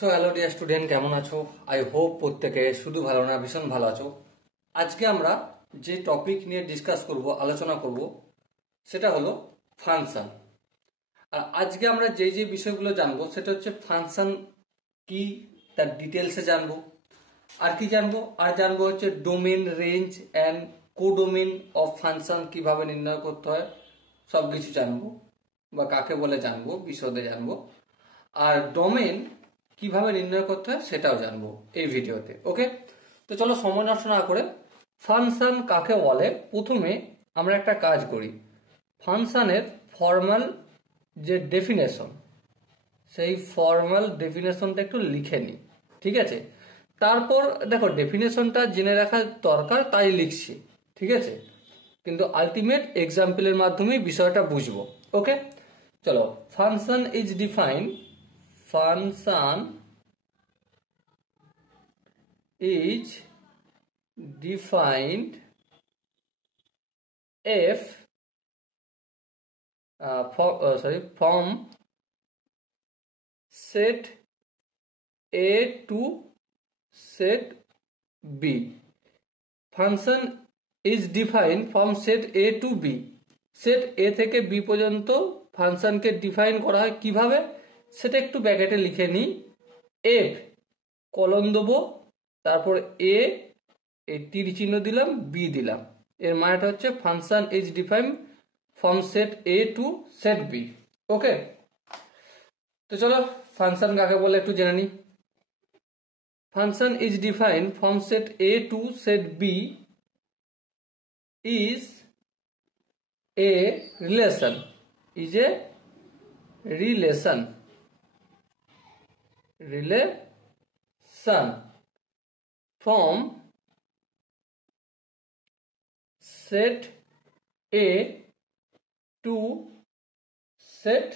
So hello dear student, কেমন আছো? I hope প্রত্যেকে শুধু ভালো না ভীষণ ভালো আছো। আজকে আমরা যে টপিক নিয়ে ডিসকাস করব, আলোচনা করব, সেটা হলো ফাংশন। আর আজকে আমরা যে বিষয়গুলো জানবো সেটা হচ্ছে ফাংশন কি, তার ডিটেলসে জানবো। আর কি জানবো? আর জানবো হচ্ছে domain, range and codomain of function কিভাবে নির্ণয় করতে হয়, সব কিছু জানবো, বা কাকে বলে জানবো, বিশদে জানবো। আর ডোমেন কিভাবে নির্ণয় করতে হয় সেটাও জানবো এই ভিডিওতে। ওকে, তো চলো সময় নষ্ট না করে ফাংশন কাকে বলে প্রথমে আমরা একটা কাজ করি। ফাংশনের ফর্মাল যে ডেফিনেশন, সেই ফর্মাল ডেফিনেশনটা একটু লিখে নিই, ঠিক আছে? তারপর দেখো, ডেফিনেশনটা জেনে রাখা দরকার তাই লিখছি, ঠিক আছে? কিন্তু আলটিমেট এক্সাম্পলের মাধ্যমেই বিষয়টা বুঝবো। ওকে, চলো। Function is define, function is defined if from set A to set B. Function is defined from set A to B. set A থেকে B পর্যন্ত ফাংশনকে ডিফাইন করা হয় কিভাবে সেটা একটু ব্র্যাকেটে লিখে নিই। এফ কলন দেবো, তারপর এ তীর চিহ্ন দিলাম, বি দিলাম। এর মানেটা হচ্ছে function is define from set A to set B. Okay, তো চলো ফাংশন কাকে বলে একটু জেনে নিই। Function is define from set A to set B is a relation, is a relation from set A to set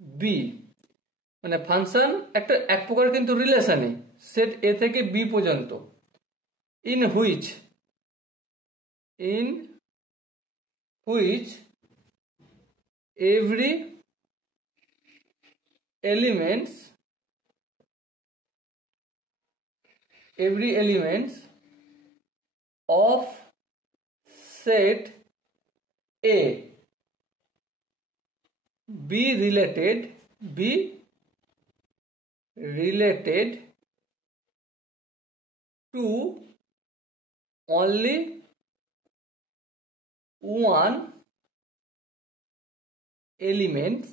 B। মানে function একটা এক প্রকার কিন্তু রিলেশনই, সেট এ থেকে বি পর্যন্ত। In which every elements of set A be related to only one elements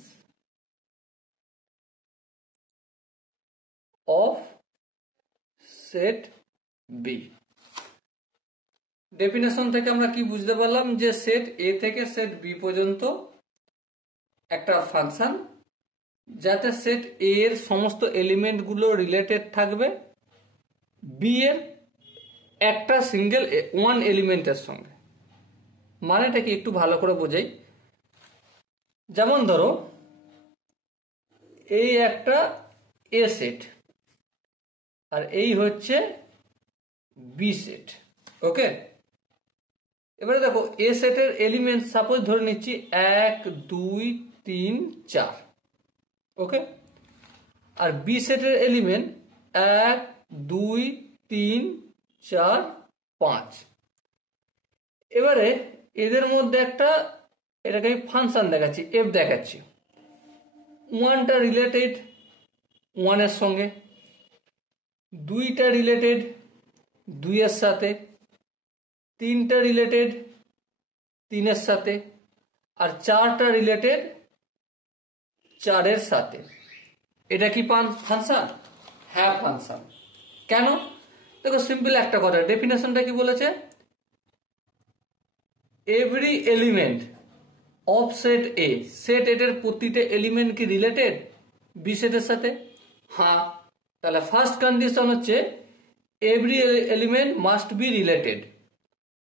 of set B। Definition থেকে আমরা কি বুঝতে পারলাম? যে সেট এ থেকে সেট বি পর্যন্ত একটা ফাংশন, যাতে সেট এ এর সমস্ত এলিমেন্টগুলো রিলেটেড থাকবে বি এর একটা সিঙ্গেল ওয়ান এলিমেন্টের সঙ্গে। মানেটা কি একটু ভালো করে বোঝাই। যেমন ধরো এই একটা এ সেট আর এই হচ্ছে বি সেট। ওকে, এবারে দেখো এ সেটের এলিমেন্ট সাপোজ ধরে নিচ্ছি 1 2 3 4। ওকে, আর বি সেটের এলিমেন্ট 1 2 3 4 5। এবারে এদের মধ্যে একটা, এটাকে আমি ফাংশন দেখাচ্ছি, এফ দেখাচ্ছি। ওয়ানটা রিলেটেড ওয়ানের সঙ্গে, দুইটা রিলেটেড দুইয়ের সাথে, তিনটা রিলেটেড তিনের সাথে, আর চারটা রিলেটেড চারের সাথে। এটা কি ফাংশন? হ্যাঁ ফাংশন। কেন? দেখো সিম্পল একটা কথা, ডেফিনেশনটা কি বলেছে? Every element of set A, set এর প্রতিটা এলিমেন্ট কি রিলেটেড বি সেটের সাথে? হ্যাঁ, তাহলে ফার্স্ট কন্ডিশন হচ্ছে every element must be related.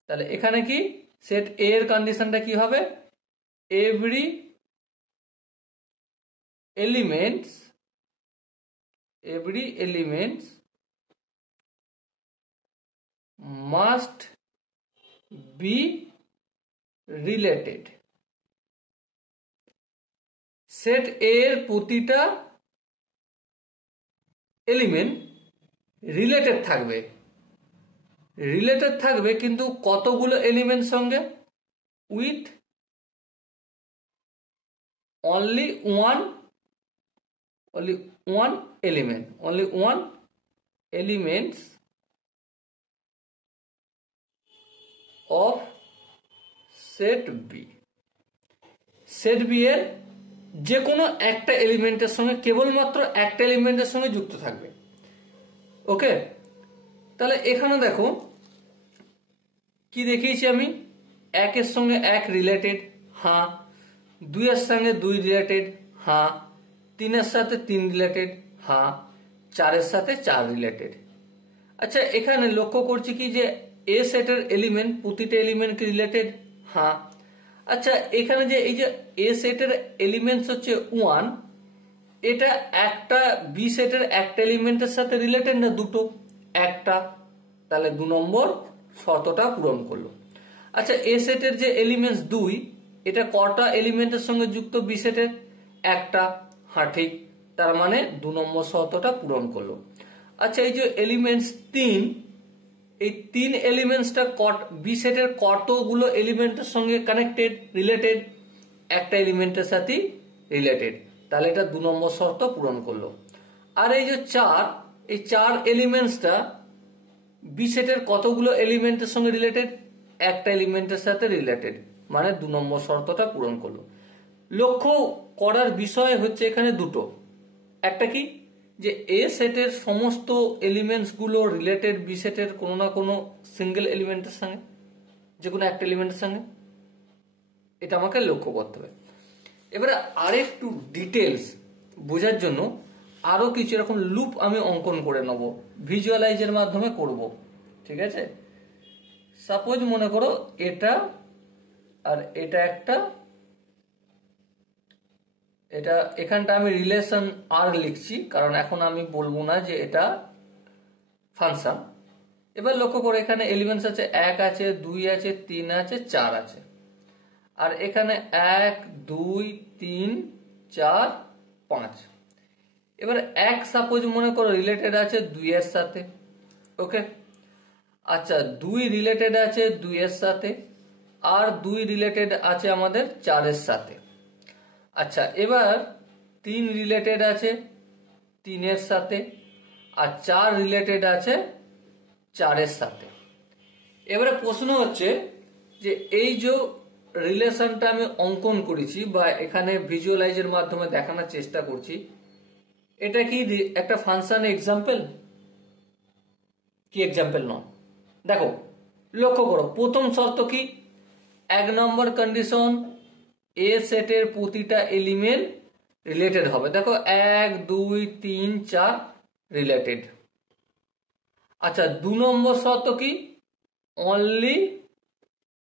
তাহলে এখানে কি সেট এ এর কন্ডিশনটা কি হবে? Every elements must be related. Set A এর প্রতিটা এলিমেন্ট রিলেটেড থাকবে কিন্তু কতগুলো এলিমেন্ট সঙ্গে? With only one elements of set B এর যে কোনো একটা এলিমেন্টের সঙ্গে, কেবলমাত্র একটা এলিমেন্টের সঙ্গে যুক্ত থাকবে। ওকে, তাহলে এখানে দেখো কি দেখিয়েছি আমি, একের সঙ্গে এক রিলেটেড, হ্যাঁ। দুইয়ের সঙ্গে দুই রিলেটেড, হ্যাঁ। তিনের সাথে তিন রিলেটেড, হ্যাঁ। চারের সাথে চার রিলেটেড। আচ্ছা, এখানে লক্ষ্য করছি কি যে এ সেটের এলিমেন্ট প্রতিটা এলিমেন্ট কি রিলেটেড? হ্যাঁ। আচ্ছা, এখানে যে এই যে এ সেটের এলিমেন্টস হচ্ছে 1, এটা একটা বি সেটের একটা এলিমেন্টের সাথে রিলেটেড না দুটো? একটা, তাহলে 2 নম্বর শর্তটা পূরণ করলো। আচ্ছা, এ সেটের যে এলিমেন্টস 2, এটা কটা এলিমেন্টের সঙ্গে যুক্ত বি সেটের? একটা, হ্যাঁ ঠিক, তার মানে 2 নম্বর শর্তটা পূরণ করলো। আচ্ছা, এই যে এলিমেন্টস 3, এই 3 এলিমেন্টসটা বি সেটের কতগুলো এলিমেন্টের সঙ্গে কানেক্টেড, রিলেটেড? একটা এলিমেন্টের সাথে রিলেটেড, তাহলে এটা 2 নম্বর শর্ত পূরণ করলো। আর এই যে 4, এই 4 এলিমেন্টসটা বি সেটের কতগুলো এলিমেন্টের সঙ্গে রিলেটেড? একটা এলিমেন্টের সাথে রিলেটেড, মানে 2 নম্বর শর্তটা পূরণ করলো। লক্ষ্য করার বিষয় হচ্ছে এখানে দুটো, একটা কি যে এ সেটের সমস্ত এলিমেন্টস গুলো রিলেটেড বি সেটের কোনো না কোনো সিঙ্গেল এলিমেন্টের সঙ্গে, যে কোনো একটা এলিমেন্টের সঙ্গে, এটা আমাকে লক্ষ্য করতে হবে। এবারে আরেকটু ডিটেলস বোঝার জন্য আরো কিছু এরকম লুপ আমি অঙ্কন করে নেব, ভিজুয়ালাইজের মাধ্যমে করব, ঠিক আছে? সাপোজ মনে করো এটা আর এটা একটা, এটা এখানটা আমি রিলেশন আর লিখছি, কারণ এখন আমি বলবো না যে এটা ফাংশন। এবার লক্ষ্য করে এখানে এলিমেন্টস আছে 1 আছে, 2 আছে, 3 আছে, 4 আছে। আর এখানে 1 2 3 4 5। এবার 1 সাপোজ মনে করো রিলেটেড আছে 2 এর সাথে। ওকে, আচ্ছা 2 রিলেটেড আছে 2 এর সাথে, আর 2 রিলেটেড আছে আমাদের 4 এর সাথে। আচ্ছা, এবার 3 রিলেটেড আছে 3 এর সাথে, আর 4 রিলেটেড আছে 4 এর সাথে। এবারে প্রশ্ন হচ্ছে যে এই যে রিলেশনটা আমি অঙ্কন করেছি বা এখানে ভিজুয়ালাইজের মাধ্যমে দেখানোর চেষ্টা করছি, এটা কি একটা ফাংশন এক্সাম্পল? কি এক্সাম্পল নয়? দেখো লক্ষ্য করো, প্রথম শর্ত কি? 1 নম্বর কন্ডিশন, এ সেটের প্রতিটা এলিমেন্ট রিলেটেড হবে। দেখো 1 2 3 4 রিলেটেড। আচ্ছা, 2 নম্বর শর্ত কি? Only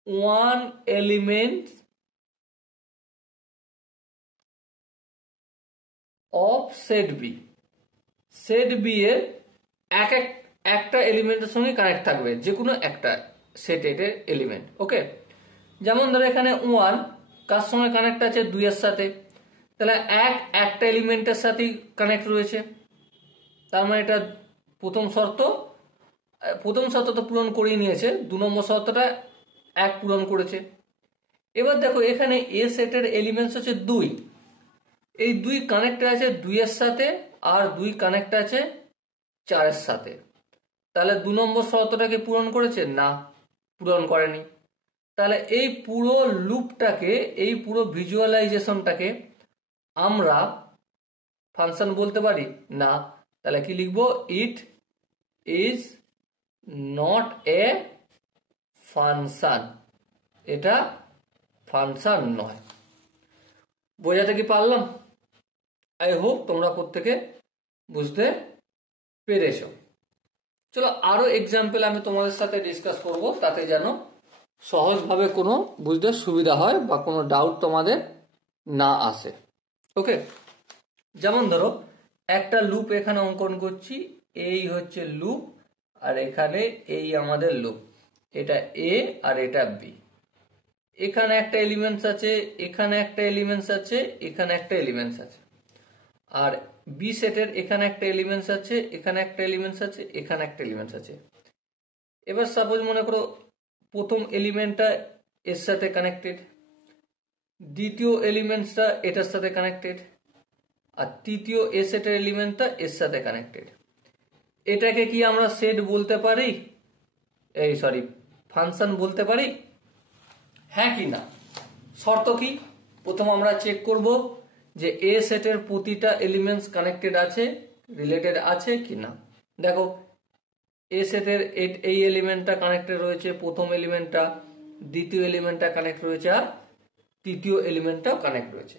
one element of set B. Set B এর একটা এলিমেন্টের সঙ্গে কানেক্ট থাকবে, যে কোনো একটা সেটের এলিমেন্ট। ওকে, যেমন ধরো এখানে 1 কার সঙ্গে কানেক্ট আছে? 2 এর সাথে, তাহলে একটা এলিমেন্টের সাথেই কানেক্ট রয়েছে, তার মানে এটা প্রথম শর্ত তো পূরণ করেই নিয়েছে, 2 নম্বর শর্তটা 1 পূরণ করেছে। এবার দেখো এখানে এ সেটের এলিমেন্টস হচ্ছে 2, এই 2 কানেক্ট আছে 2 এর সাথে, আর 2 কানেক্ট আছে 4 এর সাথে, তাহলে 2 নম্বর শর্তটাকে পূরণ করেছে? না, পূরণ করেনি। তাহলে এই পুরো লুপটাকে, এই পুরো ভিজুয়ালাইজেশনটাকে আমরা ফাংশন বলতে পারি না। তাহলে কি লিখবো? ইট ইজ নট এ ফাংশন, এটা ফাংশন নয়। বোঝাতে কি পারলাম? আই হোপ তোমরা প্রত্যেকে বুঝতে পেরেছ। চলো আরো এক্সাম্পল আমি তোমাদের সাথে ডিসকাস করব, তাতে যেন সহজভাবে কোনো বুঝতে সুবিধা হয় বা কোনো ডাউট তোমাদের না আসে। ওকে, যেমন ধরো একটা লুপ এখানে অঙ্কন করছি, এই হচ্ছে লুপ, আর এখানে এই আমাদের লুপ, এটা এ আর এটা বি। এখানে একটা এলিমেন্টস আছে, এখানে একটা এলিমেন্টস আছে, এখানে একটা এলিমেন্টস আছে। আর বি সেটের এখানে একটা এলিমেন্টস আছে, এখানে একটা এলিমেন্টস আছে, এখানে একটা এলিমেন্টস আছে। এবার সাপোজ মনে করো প্রথম এলিমেন্টটা এর সাথে কানেক্টেড, দ্বিতীয় এলিমেন্টসটা এটার সাথে কানেক্টেড, আর তৃতীয় এ সেটের এলিমেন্টটা এর সাথে কানেক্টেড। এটাকে কি আমরা সেট বলতে পারি, এই সরি ফাংশন বলতে পারি? হ্যাঁ কি না? শর্ত কি? প্রথম আমরা চেক করব যে এ সেটের প্রতিটা এলিমেন্টস কানেক্টেড আছে, রিলেটেড আছে কি না। দেখো এ সেটের এই এলিমেন্টটা কানেক্টেড রয়েছে, প্রথম এলিমেন্টটা, দ্বিতীয় এলিমেন্টটা কানেক্ট রয়েছে, আর তৃতীয় এলিমেন্টটাও কানেক্ট রয়েছে।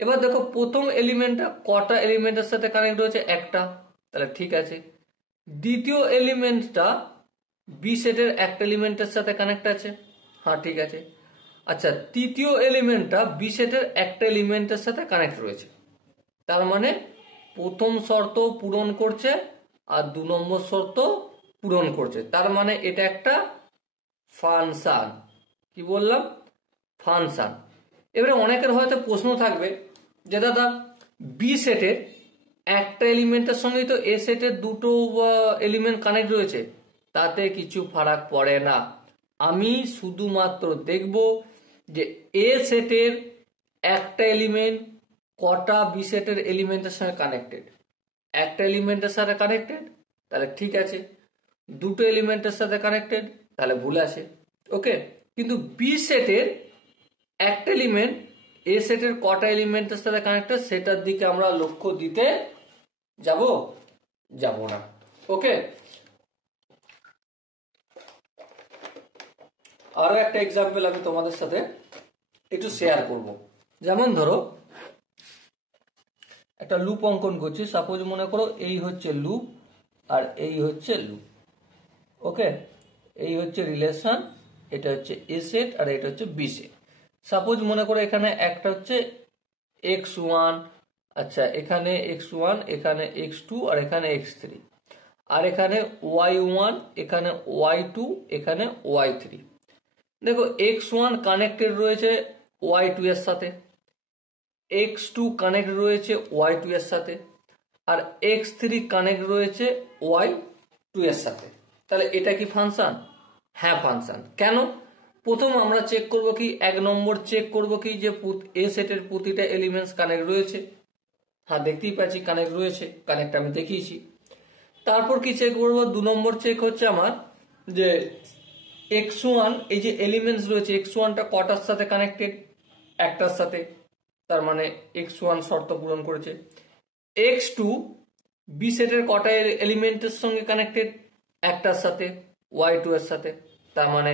এবার দেখো প্রথম এলিমেন্টটা কটা এলিমেন্টের সাথে কানেক্ট রয়েছে? একটা, তাহলে ঠিক আছে। দ্বিতীয় এলিমেন্টটা বি সেটের একটা এলিমেন্টের সাথে কানেক্ট আছে, হ্যাঁ ঠিক আছে। আচ্ছা তৃতীয় এলিমেন্টটা বি সেটের একটা এলিমেন্টের সাথে কানেক্ট রয়েছে, তার মানে প্রথম শর্ত পূরণ করছে আর 2 নম্বর শর্ত পূরণ করছে, তার মানে এটা একটা ফাংশন। কি বললাম? ফাংশন। এবারে অনেকের হয়তো প্রশ্ন থাকবে যে দাদা বি সেটের একটা এলিমেন্টের সঙ্গে তো এ সেটের দুটো এলিমেন্ট কানেক্ট রয়েছে, তাতে কিছু ফারাক পড়ে না। আমি শুধুমাত্র দেখব যে এ সেটের একটা এলিমেন্ট কটা বি সেটের এলিমেন্টের সঙ্গে কানেক্টেড। একটা এলিমেন্টের সাথে কানেক্টেড, তাহলে ঠিক আছে। দুটো এলিমেন্টের সাথে কানেক্টেড, তাহলে ভুল আছে। ওকে, কিন্তু বি সেটের একটা এলিমেন্ট এ সেটের কটা এলিমেন্টের সাথে কানেক্টেড সেটার দিকে আমরা লক্ষ্য দিতে যাব না। ওকে, আরো একটা এক্সাম্পল আমি তোমাদের সাথে একটু শেয়ার করব। যেমন ধরো একটা লুপ অঙ্কন করছি, সাপোজ মনে করো এই হচ্ছে লুপ আর এই হচ্ছে লুপ। ওকে, এই হচ্ছে রিলেশন, এটা হচ্ছে এ সেট আর এটা হচ্ছে বি সেট। সাপোজ মনে করো এখানে একটা হচ্ছে x1, আচ্ছা এখানে x1, এখানে x2 আর এখানে x3, আর এখানে y1, এখানে y2, এখানে y3। দেখো x1 কানেক্টেড রয়েছে y2 এর সাথে, x2 কানেক্ট রয়েছে y2 এর সাথে, আর x3 কানেক্ট রয়েছে y2 এর সাথে। তাহলে এটা কি ফাংশন? হ্যাঁ ফাংশন। কেন? প্রথম আমরা চেক করব কি, 1 নম্বর চেক করব কি যে এ সেটের প্রতিটা এলিমেন্টস কানেক্ট রয়েছে। হ্যাঁ দেখতেই পাচ্ছি কানেক্ট রয়েছে, কানেক্ট আমি দেখিয়েছি। তারপর কি চেক করব? 2 নম্বর চেক হচ্ছে আমার যে x1 এই যে এলিমেন্টস রয়েছে, x1টা কটার সাথে কানেক্টেড? একটার সাথে, তার মানে x1 শর্ত পূরণ করেছে। x2 বি সেটের কটা এলিমেন্টের সঙ্গে কানেক্টেড? একটার সাথে, y2 এর সাথে, তার মানে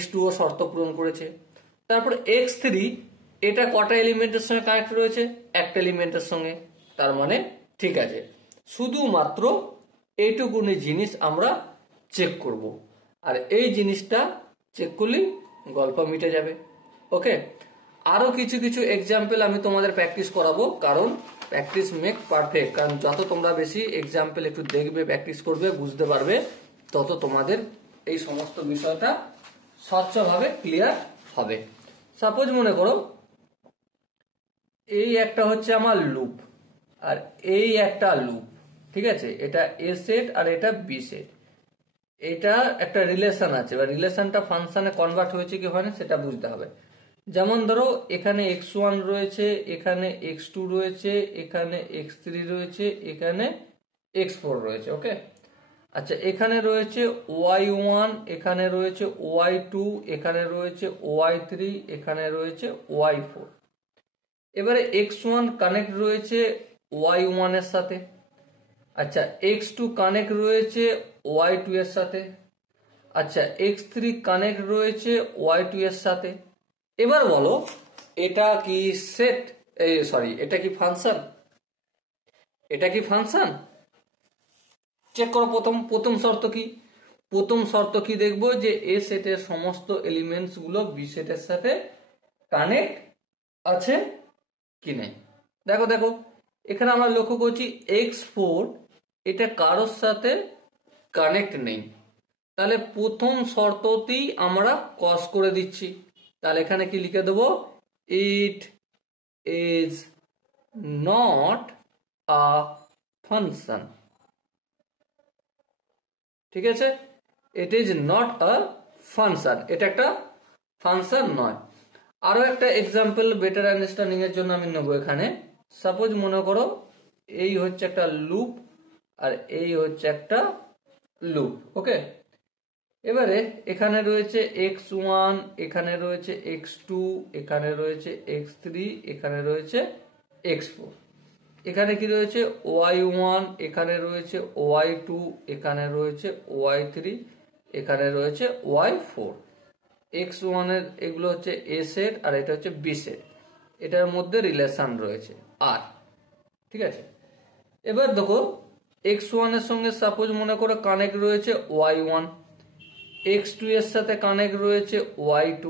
x2 ও শর্ত পূরণ করেছে। তারপর x3 এটা কটা এলিমেন্টের সঙ্গে কানেক্ট রয়েছে? একটা এলিমেন্টের সঙ্গে, তার মানে ঠিক আছে। শুধুমাত্র এইটুকুনি জিনিস আমরা চেক করব, আর এই জিনিসটা চেক করলেই গল্প মিটে যাবে। ওকে, আরো কিছু কিছু এক্সাম্পল আমি তোমাদের প্র্যাকটিস করাবো, কারণ প্র্যাকটিস মেক পারফেক্ট। কারণ যত তোমরা বেশি এক্সাম্পল একটু দেখবে, প্র্যাকটিস করবে, বুঝতে পারবে, তত তোমাদের এই সমস্ত বিষয়টা স্বচ্ছভাবে ক্লিয়ার হবে। সাপোজ মনে করো এই একটা হচ্ছে আমার লুপ আর এই একটা লুপ, ঠিক আছে? এটা এ সেট আর এটা বি সেট। এটা একটা রিলেশন আছে, বা রিলেশনটা ফাংশনে কনভার্ট হয়েছে কি হয়নি সেটা বুঝতে হবে। যেমন ধরো এখানে x1 রয়েছে, এখানে x2 রয়েছে, এখানে x3 রয়েছে, এখানে x4 রয়েছে। ওকে, আচ্ছা এখানে রয়েছে y1, এখানে রয়েছে y2, এখানে রয়েছে y3, এখানে রয়েছে y4। এবারে x1 কানেক্ট রয়েছে y1 এর সাথে, আচ্ছা x2 কানেক্ট রয়েছে y2 এর সাথে, আচ্ছা x3 কানেক্ট রয়েছে y2 এর সাথে। এবার বলো এটা কি সেট, সরি এটা কি ফাংশন? এটা কি ফাংশন? চেক করো। প্রথম শর্ত কি? প্রথম শর্ত কি দেখবো যে এ সেটের সমস্ত এলিমেন্টস গুলো বি সেটের সাথে কানেক্ট আছে কি নেই। দেখো দেখো এখানে আমরা লক্ষ্য করছি x4 এটা কারোর সাথে কানেক্ট নেই, তাহলে প্রথম শর্ততেই আমরা ক্রস করে দিচ্ছি। তাহলে এখানে কি লিখে দেবো? ইট ইজ নট আ ফাংশন। ঠিক আছে, ইট ইজ নট আ ফাংশন, এটা একটা ফাংশন নয়। আরো একটা এক্সাম্পল বেটার আন্ডারস্ট্যান্ডিং এর জন্য আমি নেবো এখানে। সাপোজ মনে করো এই হচ্ছে একটা লুপ আর এই হচ্ছে একটা লুপ। ওকে, এবারে এখানে রয়েছে x1, এখানে রয়েছে x2, এখানে রয়েছে x3, এখানে রয়েছে x4। এখানে কি রয়েছে y1, এখানে রয়েছে y2, এখানে রয়েছে y3, এখানে রয়েছে y4। x1 এর এগুলো হচ্ছে a সেট আর এটা হচ্ছে b সেট, এটার মধ্যে রিলেশন রয়েছে আর। ঠিক আছে, এবার দেখো x1 এর সঙ্গে সাপোজ মনে করো কানেক্ট রয়েছে y1, x2 এর সাথে কানেক্ট রয়েছে y2,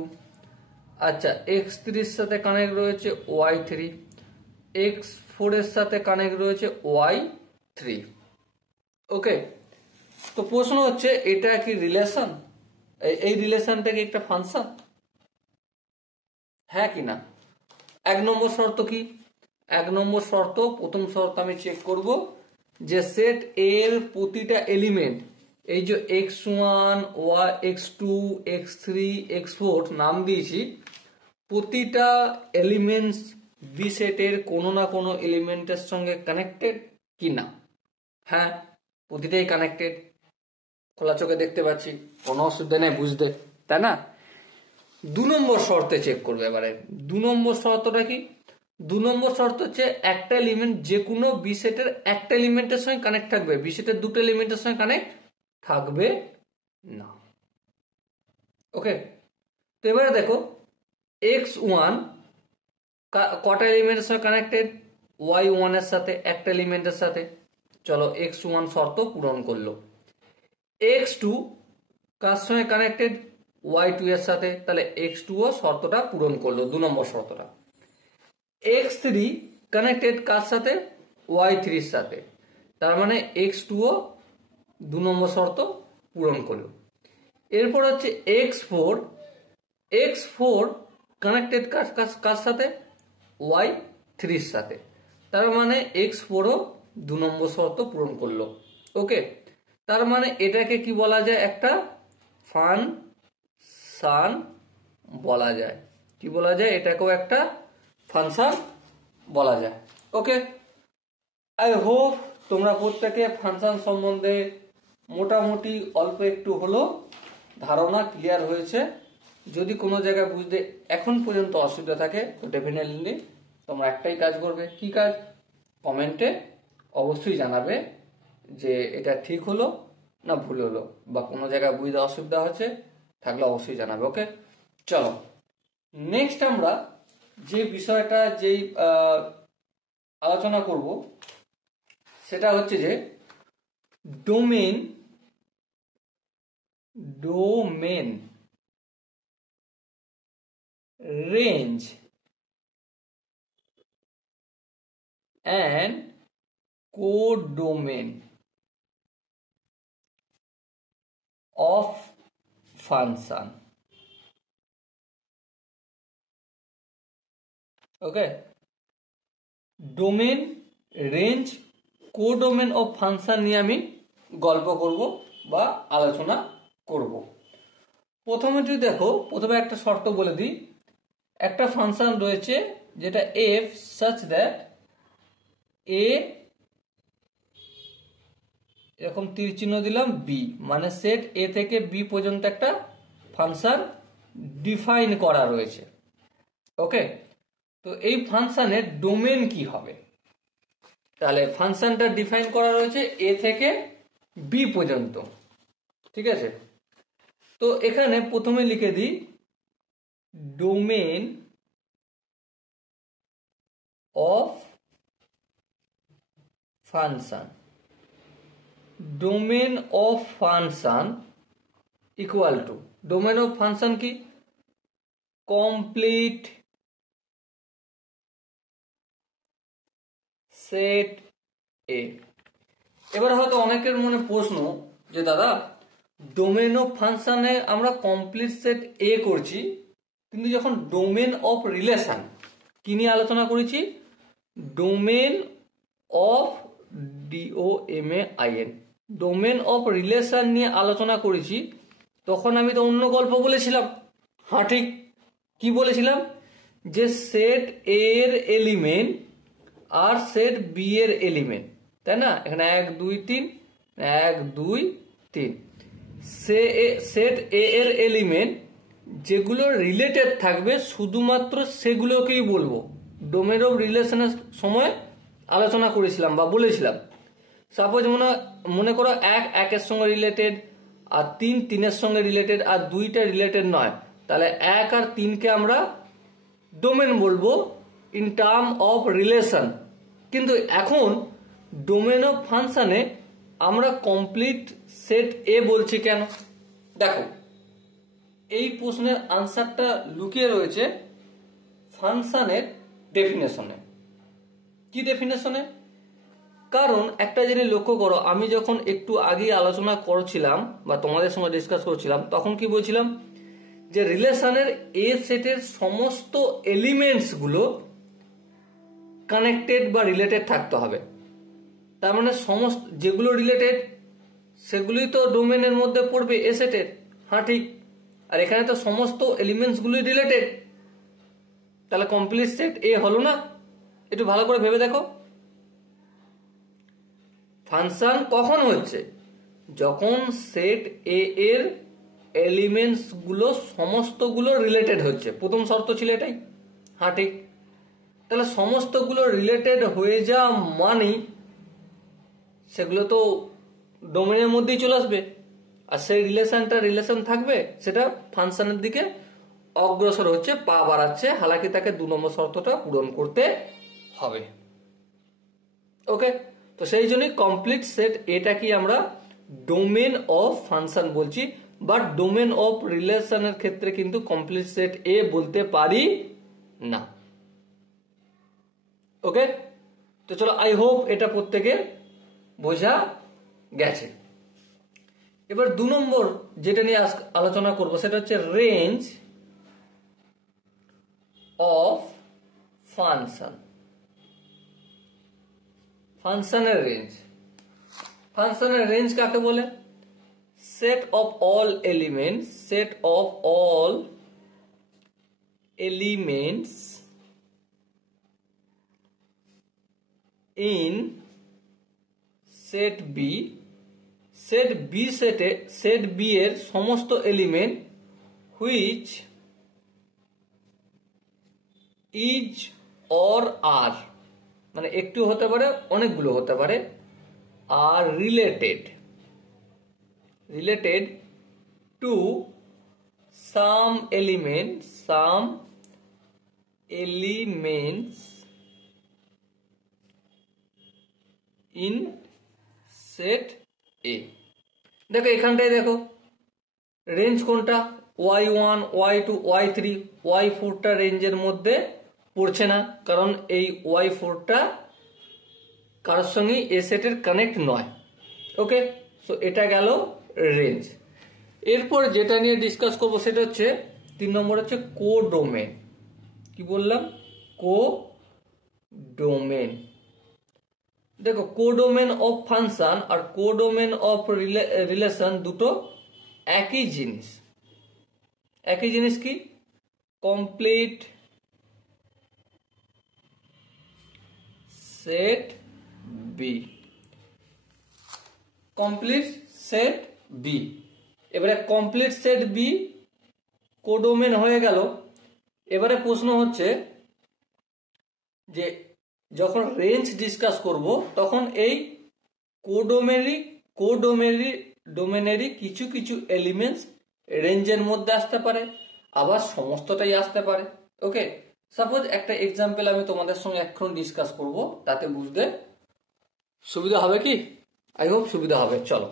আচ্ছা x3 এর সাথে কানেক্ট রয়েছে y3, x4 এর সাথে কানেক্ট রয়েছে y3। ওকে, তো প্রশ্ন হচ্ছে এটা কি রিলেশন? এই রিলেশনটা কি একটা ফাংশন? হ্যাঁ কি না? এক নম্বর শর্ত কি? এক নম্বর শর্ত, প্রথম শর্ত আমি চেক করব যে সেট এ এর প্রতিটা এলিমেন্ট, এই যে x1, x2, x3, x4 নাম দিয়েছি, প্রতিটা এলিমেন্টস বি সেটের কোনো না কোনো এলিমেন্টের সঙ্গে কানেক্টেড কিনা। হ্যাঁ, প্রতিটাই কানেক্টেড, খোলা চোখে দেখতে পাচ্ছি, কোনো অসুবিধা নেই বুঝতে, তাই না? দু নম্বর শর্তে চেক করবে। এবারে দু নম্বর শর্তটা কি? দু নম্বর শর্ত হচ্ছে একটা এলিমেন্ট যে কোনো বি সেটের একটা এলিমেন্টের সঙ্গে কানেক্ট থাকবে, বি সেটের দুটো এলিমেন্টের সঙ্গে কানেক্ট থাকবে না। ওকে, তো এবারে দেখো x1 কটা এলিমেন্টের সঙ্গে কানেক্টেড? y1 এর সাথে একটা এলিমেন্টের সাথে। চলো x1 শর্ত পূরণ করলো। x2 কার সঙ্গে কানেক্টেড? y2 এর সাথে, তাহলে x2 ও শর্তটা পূরণ করলো, দু নম্বর শর্তটা। x3 কানেক্টেড কার সাথে? y3 এর সাথে, তার মানে x2 ও দু নম্বর শর্ত পূরণ করলো। এরপর হচ্ছে x4, x4 কানেক্টেড কার সাথে? y3 এর সাথে, তার মানে x4 ও দু নম্বর শর্ত পূরণ করলো। ওকে, তার মানে এটাকে কি বলা যায়? একটা ফাংশন বলা যায়। কি বলা যায়? এটাকেও একটা ফাংশন বলা যায়। ওকে, আই হোপ তোমরা প্রত্যেকে ফাংশন সম্বন্ধে মোটামুটি অল্প একটু হলো ধারণা ক্লিয়ার হয়েছে। যদি কোনো জায়গায় বুঝতে এখন পর্যন্ত অসুবিধা থাকে তো ডেফিনেটলি তোমরা একটাই কাজ করবে। কি কাজ? কমেন্টে অবশ্যই জানাবে যে এটা ঠিক হলো না ভুল হলো, বা কোনো জায়গায় বুঝতে অসুবিধা হচ্ছে থাকলে অবশ্যই জানাবে। ওকে, চলো নেক্সট আমরা যে বিষয়টা যেই আলোচনা করব সেটা হচ্ছে যে domain range and codomain of function. Okay, domain, range, codomain of function নিয়ে আমি গল্প করব বা আলোচনা করব। প্রথমে যদি দেখো, প্রথমে একটা শর্ত বলে দিই। একটা ফাংশন রয়েছে যেটা f such that a, এরকম তীর চিহ্ন দিলাম, b, মানে সেট a থেকে b পর্যন্ত একটা ফাংশন ডিফাইন করা রয়েছে। ওকে, তো এই ফাংশনের ডোমেন কি হবে? তাহলে ফাংশনটা ডিফাইন করা রয়েছে a থেকে b পর্যন্ত। ঠিক আছে, তো এখানে প্রথমে লিখে দিই domain of function. Domain of function equal to, domain of function কি? কমপ্লিট সেট এ। এবার হয়তো অনেকের মনে প্রশ্ন যে দাদা ডোমেন অফ ফাংশনে আমরা কমপ্লিট সেট এ করছি, কিন্তু যখন ডোমেন অফ রিলেশন কি নিয়ে আলোচনা করেছি? Domain of DOMAIN, domain of relation নিয়ে আলোচনা করেছি। তখন আমি তো অন্য গল্প বলেছিলাম। হ্যাঁ ঠিক, কি বলেছিলাম? যে সেট এ এর এলিমেন্ট আর সেট বি এর এলিমেন্ট, তাই না? এখানে 1 2 3, 1 2 3, সেট এ এর এলিমেন্ট যেগুলো রিলেটেড থাকবে শুধুমাত্র সেগুলোকেই বলবো। ডোমেন অফ রিলেশনের সময় আলোচনা করেছিলাম বা বলেছিলাম। সাপোজ মনে করো 1 1 এর সঙ্গে রিলেটেড, আর 3 3 এর সঙ্গে রিলেটেড, আর 2টা রিলেটেড নয়, তাহলে 1 আর 3 কে আমরা ডোমেন বলবো ইন টার্ম অফ রিলেশন। কিন্তু এখন ডোমেন অফ ফাংশনে আমরা কমপ্লিট সেট এ বলছি কেন? দেখো, এই প্রশ্নের আনসারটা লুকিয়ে রয়েছে ফাংশনের ডেফিনেশনে। কি ডেফিনেশনে? কারণ একটা জিনিস লক্ষ্য করো, আমি যখন একটু আগে আলোচনা করছিলাম বা তোমাদের সঙ্গে ডিসকাস করছিলাম, তখন কি বলছিলাম? যে রিলেশনের এ সেটের সমস্ত এলিমেন্টস গুলো কানেক্টেড বা রিলেটেড থাকতে হবে। তার মানে সমস্ত যেগুলো রিলেটেড সেগুলোই তো ডোমেনের মধ্যে পড়বে এ সেটের। হ্যাঁ ঠিক। আর এখানে তো সমস্ত এলিমেন্টস গুলোই রিলেটেড, তাহলে কমপ্লিট সেট এ হলো না? একটু ভালো করে ভেবে দেখো। ফাংশন কখন হচ্ছে? যখন সেট এ এর এলিমেন্টস গুলো সমস্তগুলো রিলেটেড হচ্ছে। প্রথম শর্ত ছিল এটাই। হ্যাঁ ঠিক। তাহলে সমস্তগুলো রিলেটেড হয়ে যাওয়া মানে সেগুলো তো ডোমেনের মধ্যেই চলে আসবে, আর সেই রিলেশন থাকবে, সেটা ফাংশনের দিকে অগ্রসর হচ্ছে, পা বাড়াচ্ছে। হালাকি তাকে 2 নম্বর শর্তটা পূরণ করতে হবে। ওকে, তো সেই জন্যই কমপ্লিট সেট এটা কি আমরা ডোমেন অফ ফাংশন বলছি, বাট ডোমেন অফ রিলেশনের ক্ষেত্রে কিন্তু কমপ্লিট সেট এ বলতে পারি না। ওকে, তো চলো, আই হোপ এটা প্রত্যেকে বোঝা গেছে। এবার 2 নম্বর যেটা নিয়ে আলোচনা করব সেটা হচ্ছে রেঞ্জ অফ ফাংশন। ফাংশনের রেঞ্জ। ফাংশনের রেঞ্জ কাকে বলে? Set of all elements, set of all elements in set B, set B সেটে সেট বি এর সমস্ত element which is or are, মানে একটু হতে পারে, অনেকগুলো হতে পারে, আর related to some elements in set A. দেখো এখানটায় দেখো রেঞ্জ কোনটা? y1 y2 y3 y4টা রেঞ্জের মধ্যে পড়ছে না, কারণ এই y4টা কারোর সঙ্গে এ সেটের কানেক্ট নয়। ওকে, সো এটা গেল রেঞ্জ। এরপর যেটা নিয়ে ডিসকাস করব সেটা হচ্ছে 3 নম্বর হচ্ছে কোডোমেন। কি বললাম? কোডোমেন। দেখো, কোডোমেন অফ ফাংশন আর কোডোমেন অফ রিলেশন দুটো একই জিনিস। একই জিনিস কি? Complete set B. Complete set B. এবারে কমপ্লিট সেট বি কোডোমেন হয়ে গেল। এবারে প্রশ্ন হচ্ছে যে যখন রেঞ্জ ডিসকাস করব তখন এই ডোমেনেরই কিছু কিছু এলিমেন্টস রেঞ্জের মধ্যে আসতে পারে, আবার সমস্তটাই আসতে পারে। ওকে, সাপোজ একটা এক্সাম্পল আমি তোমাদের সঙ্গে এখন ডিসকাস করব, তাতে বুঝতে সুবিধা হবে। কি? আই হোপ সুবিধা হবে। চলো,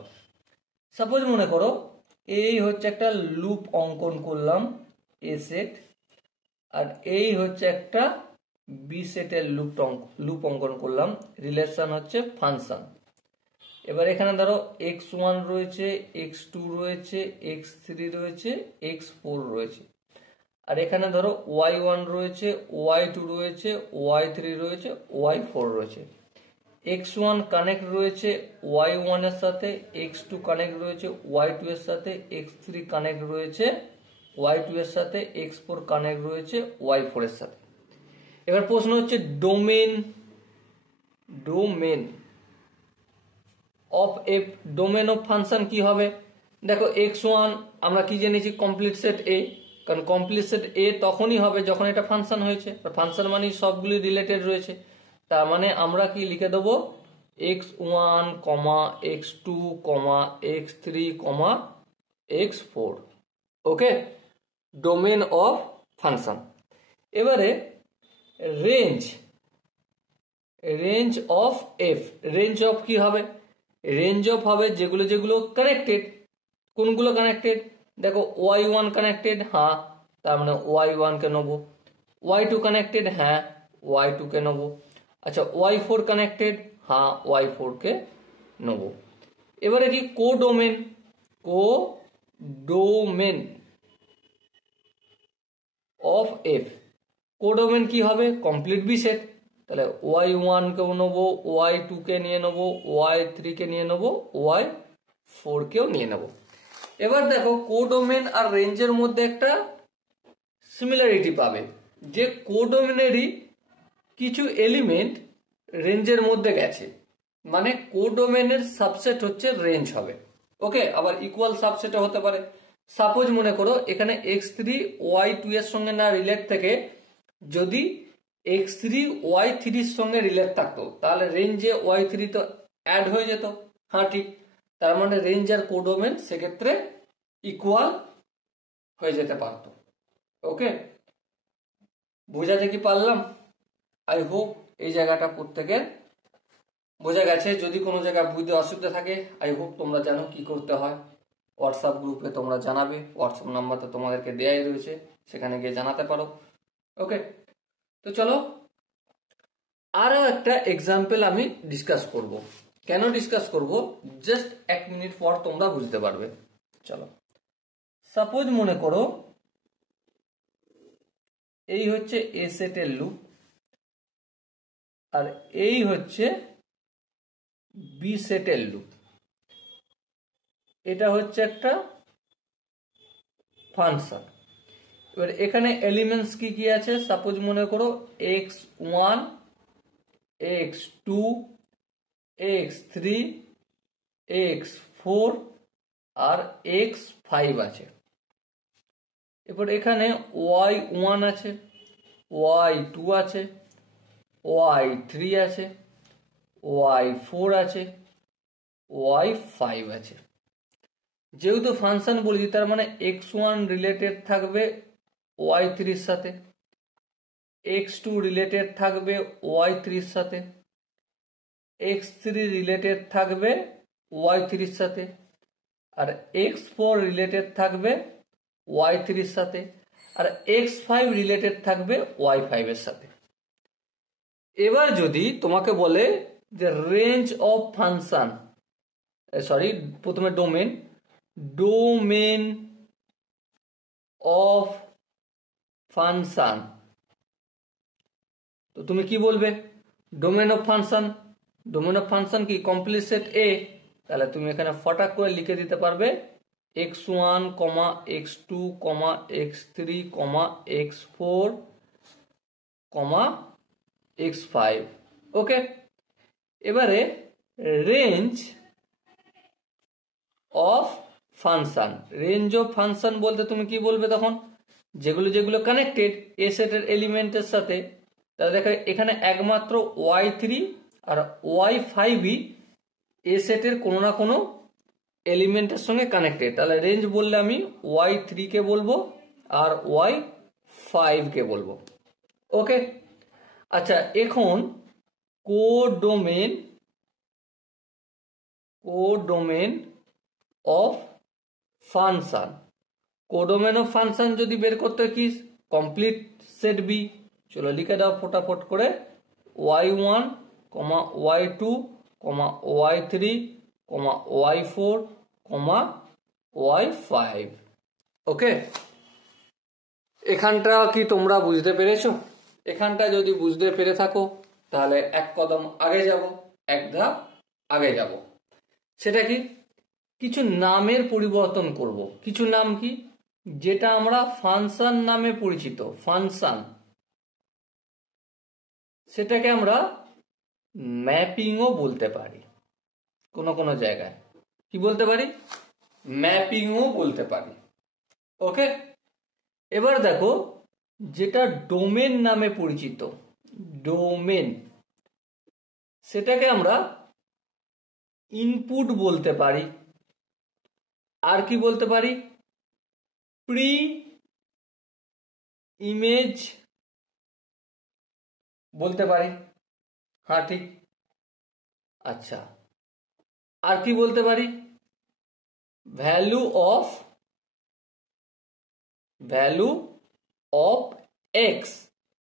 সাপোজ মনে করো এই হচ্ছে একটা লুপ অঙ্কন করলাম এ সেট, আর এই হচ্ছে একটা বি সেটের লুপ অঙ্কন করলাম। রিলেশন হচ্ছে ফাংশন। এবার এখানে ধরো x1 রয়েছে, x2 রয়েছে, x3 রয়েছে, x4 রয়েছে, আর এখানে ধরো y1 রয়েছে, y2 রয়েছে, y3 রয়েছে, y4 রয়েছে। x1 কানেক্ট রয়েছে y1 এর সাথে, x2 কানেক্ট রয়েছে y2 এর সাথে, x3 কানেক্ট রয়েছে y2 এর সাথে, x4 কানেক্ট রয়েছে y4 এর সাথে। এবার প্রশ্ন হচ্ছে domain of F, domain of function কি হবে? দেখো x1 আমরা কি জেনেছি কমপ্লিট সেট এ, কারণ কমপ্লিট সেট এ তখনই হবে যখন এটা ফাংশন হয়েছে, ফাংশন মানে সবগুলি রিলেটেড রয়েছে। তার মানে আমরা কি লিখে দেবো x1, x2, x3, x4। Okay, domain of function. এবারে range of F, range of কি হবে? রেঞ্জ অফ হবে যেগুলো কানেক্টেড। কোনগুলো কানেক্টেড? দেখো y1 কানেক্টেড, হ্যাঁ, তার মানে y1 কে নেবো। y2 কানেক্টেড, হ্যাঁ, y2 কে নেবো। আচ্ছা y4 কানেক্টেড, হ্যাঁ, y4 কে নেবো। এবারে কি কোডোমেন অফ এফ, কোডোমেন কি হবে? Complete B set. তাহলে y1 কেও নেবো, y2 কে নিয়ে নেবো, y3 কে নিয়ে নেবো, y4 কেও নিয়ে নেবো। এবার দেখো কোডোমেন আর রেঞ্জের মধ্যে একটা সিমিলারিটি পাবে, যে কোডোমেনেরই কিছু এলিমেন্ট রেঞ্জের মধ্যে গেছে, মানে কোডোমেনের সাবসেট হচ্ছে রেঞ্জ হবে। ওকে, আবার ইকুয়াল সাবসেটও হতে পারে। সাপোজ মনে করো এখানে x3 y2 এর সঙ্গে না রিলেট থেকে যদি x3 y3 এর সঙ্গে রিলেট থাকতো, তাহলে রেঞ্জে y3 তো অ্যাড হয়ে যেত। হ্যাঁ ঠিক, তার মানে রেঞ্জ আর কোডোমেন সেক্ষেত্রে ইকুয়াল হয়ে যেতে পারতো। ওকে, বোঝাতে কি পারলাম? আই হোপ এই জায়গাটা প্রত্যেকের বোঝা গেছে। যদি কোনো জায়গায় বুঝতে অসুবিধা থাকে, আই হোপ তোমরা জানো কি করতে হয়। হোয়াটসঅ্যাপ গ্রুপে তোমরা জানাবে, হোয়াটসঅ্যাপ নাম্বার তো তোমাদেরকে দেয়াই রয়েছে, সেখানে গিয়ে জানাতে পারো। ওকে, তো চলো আরো একটা এক্সাম্পল আমি ডিসকাস করব। কেন ডিসকাস করব? জাস্ট 1 মিনিট পর তোমরা বুঝতে পারবে। চলো, সাপোজ মনে করো এই হচ্ছে এ সেটের লুপ, আর এই হচ্ছে বি সেটের লুপ। এটা হচ্ছে একটা ফাংশন। এবার এখানে এলিমেন্টস কি কি আছে? সাপোজ মনে করো x1, x2, x3, x4 আর x5 আছে। এরপর এখানে y1 আছে, y2 আছে, y3 আছে, y4 আছে, y5 আছে। যেহেতু ফাংশন বলেছি, তার মানে x1 রিলেটেড থাকবে y3 এর সাথে, x2 রিলেটেড থাকবে y3 এর সাথে, x3 রিলেটেড থাকবে y3 এর সাথে, আর x4 রিলেটেড থাকবে y3 এর সাথে, আর x5 রিলেটেড থাকবে y5 এর সাথে। এবার যদি তোমাকে বলে যে রেঞ্জ অফ ফাংশন, সরি প্রথমে ডোমেন অফ ফাংশন, তো তুমি কি বলবে? ডোমেন অফ ফাংশন কি কমপ্লিট সেট এ, তাহলে তুমি এখানে ফটাক করে লিখে দিতে পারবে x1, x2, x3, x4, x5। ওকে, এবারে রেঞ্জ অফ ফাংশন বলতে তুমি কি বলবে তখন? যেগুলো কানেক্টেড এ সেটের এলিমেন্টের সাথে, তাহলে দেখো এখানে একমাত্র y3 আর y5ই এ সেটের কোনো না কোনো এলিমেন্টের সঙ্গে কানেক্টেড। তাহলে রেঞ্জ বললে আমি y3 কে বলবো আর y5 কে বলবো। ওকে, আচ্ছা এখন codomain of function, codomain of function যদি বের করতে কি কমপ্লিট সেট বি, চলো লিখে দাও ফটাফট করে y1, y2, y3, y4, y5। ওকে, এখানটা কি তোমরা বুঝতে পেরেছো? এখানটা যদি বুঝতে পেরে থাকো তাহলে এক কদম আগে যাব। এক ধাপ আগে যাব। সেটা কি? কিছু নামের পরিবর্তন করব। কিছু নাম কি? যেটা আমরা ফাংশন নামে পরিচিত, ফাংশন, সেটাকে আমরা ম্যাপিংও বলতে পারি। কোনো কোনো জায়গায় কি বলতে পারি? ম্যাপিংও বলতে পারি। ওকে, এবার দেখো, যেটা ডোমেন নামে পরিচিত, ডোমেন, সেটাকে আমরা ইনপুট বলতে পারি। আর কি বলতে পারি? প্রি ইমেজ বলতে পারি। হ্যাঁ, ঠিক। আচ্ছা, আর কি বলতে পারি? ভ্যালু অফ এক্স,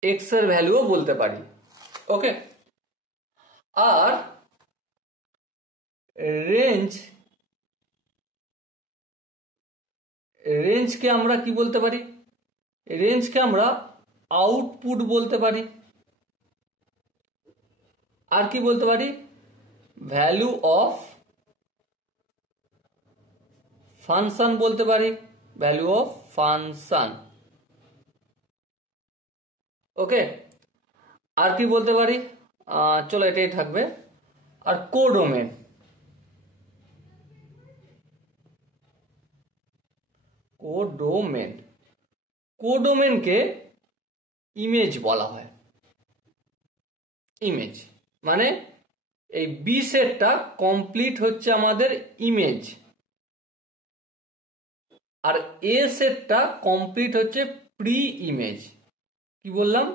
এক্স এর ভ্যালুও বলতে পারি। ওকে, আর রেঞ্জকে আমরা কি বলতে পারি? রেঞ্জকে আমরা আউটপুট বলতে পারি। আর কি বলতে পারি? ভ্যালু অফ ফাংশন বলতে পারি, ভ্যালু অফ ফাংশন। ওকে, আর কি বলতে পারি? চলো এটাই থাকবে। আর কোডোমেন, কোডোমেনকে ইমেজ বলা হয়। ইমেজ মানে এই বি সেটটা কমপ্লিট হচ্ছে আমাদের ইমেজ, আর এ সেটটা কমপ্লিট হচ্ছে প্রি ইমেজ। কি বললাম?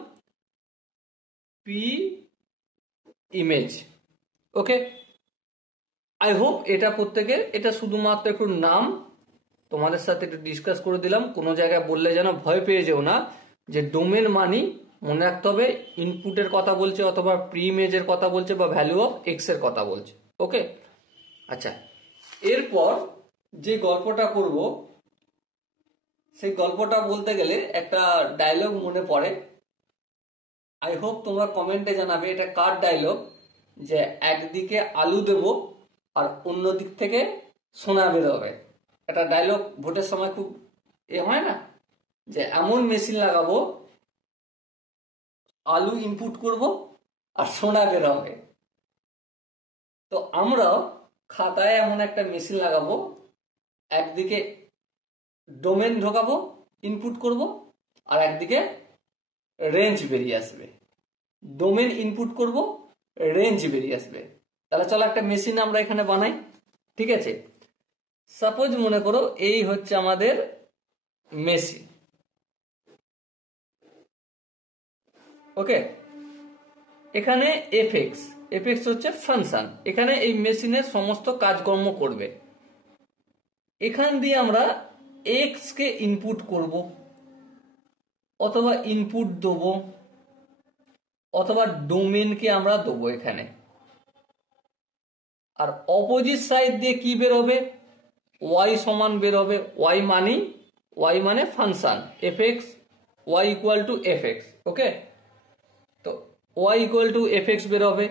Pre image. Okay, I hope এটা প্রত্যেকের, এটা শুধুমাত্র একটু নাম তোমাদের সাথে একটু ডিসকাস করে দিলাম। কোনো জায়গায় বললে যেন ভয় পেয়ে যেও না যে ডোমেন মানি মনে রাখতে হবে ইনপুটের কথা বলছে, অথবা প্রি ইমেজের কথা বলছে, বা ভ্যালু অফ এক্স এর কথা বলছে। ওকে, আচ্ছা, এরপর যে গল্পটা করব, সেই গল্পটা বলতে গেলে একটা ডায়লগ মনে পড়ে। আই হোপ তোমরা কমেন্টে জানাবে এটা কার ডায়লগ, যে একদিকে আলু দেব আর অন্য দিক থেকে সোনা বেরোবে। একটা ডায়লগ ভোটের সময় খুব হয় না, যে এমন মেশিন লাগাবো, আলু ইনপুট করব আর সোনা বেরোবে। তো আমরাও খাতায় এমন একটা মেশিন লাগাবো, একদিকে ডোমেন ঢোকাবো, ইনপুট করব, আর একদিকে রেঞ্জ বেরিয়ে আসবে। ডোমেন ইনপুট করব, রেঞ্জ বেরিয়ে আসবে। তাহলে চলো একটা মেশিন আমরা এখানে বানাই। ঠিক আছে, সাপোজ মনে করো এই হচ্ছে আমাদের মেশিন। ওকে, এখানে এফএক্স হচ্ছে ফাংশন, এখানে এই মেশিনের সমস্ত কাজকর্ম করবে। এখান দিয়ে আমরা এক্স কে ইনপুট করব, অথবা ইনপুট দেবো, অথবা ডোমেনকে আমরা দেবো এখানে। আর অপোজিট সাইড দিয়ে কি বেরোবে? ওয়াই সমান বেরোবে। ওয়াই মানে function, F X, Y equal to F X. Okay, তো ওয়াই ইকুয়াল টু এফএক্স বেরোবে,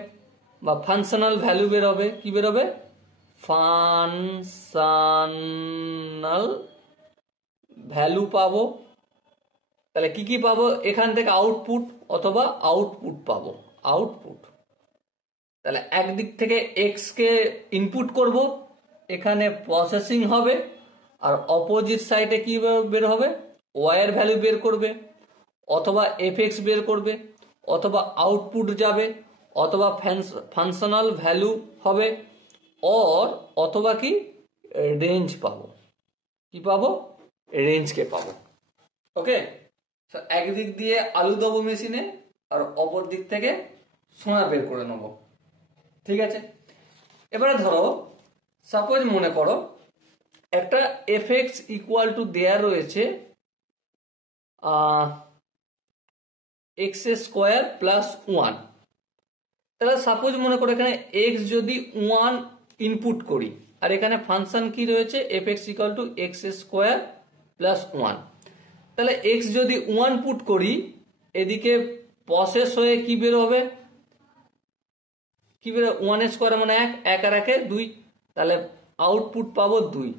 বা ফাংশনাল ভ্যালু বেরোবে। কি বেরোবে? ফাংশনাল ভ্যালু পাবো। তাহলে কি কি পাবো? এখান থেকে আউটপুট, অথবা আউটপুট পাবো, আউটপুট। তাহলে একদিক থেকে এক্স কে ইনপুট করব, এখানে প্রসেসিং হবে, আর অপোজিট সাইডে কি বের হবে? ওয়াই এর ভ্যালু বের করবে, অথবা এফএক্স বের করবে, অথবা আউটপুট যাবে, অথবা ফাংশনাল ভ্যালু হবে, অথবা কি রেঞ্জ পাবো। কি পাবো? রেঞ্জকে পাবো। ওকে, একদিক দিয়ে আলু দেবো মেশিনে, আর অপর দিক থেকে সোনা বের করে নেব। ঠিক আছে, এবারে ধরো সাপোজ মনে করো একটা এফএক্স ইকুয়াল টু দেয়ার রয়েছে এক্স স্কোয়ার প্লাস 1। তাহলে সাপোজ মনে করো এখানে এক্স যদি 1 ইনপুট করি, আর এখানে ফাংশন কি রয়েছে? FX equal to x square plus 1। তাহলে এক্স যদি 1 পুট করি, এদিকে প্রসেস হয়ে কি বের হবে? কি বেরো 1 স্কোয়ার মানে 1, 1 আর 1 2, তাহলে আউটপুট পাবো 2।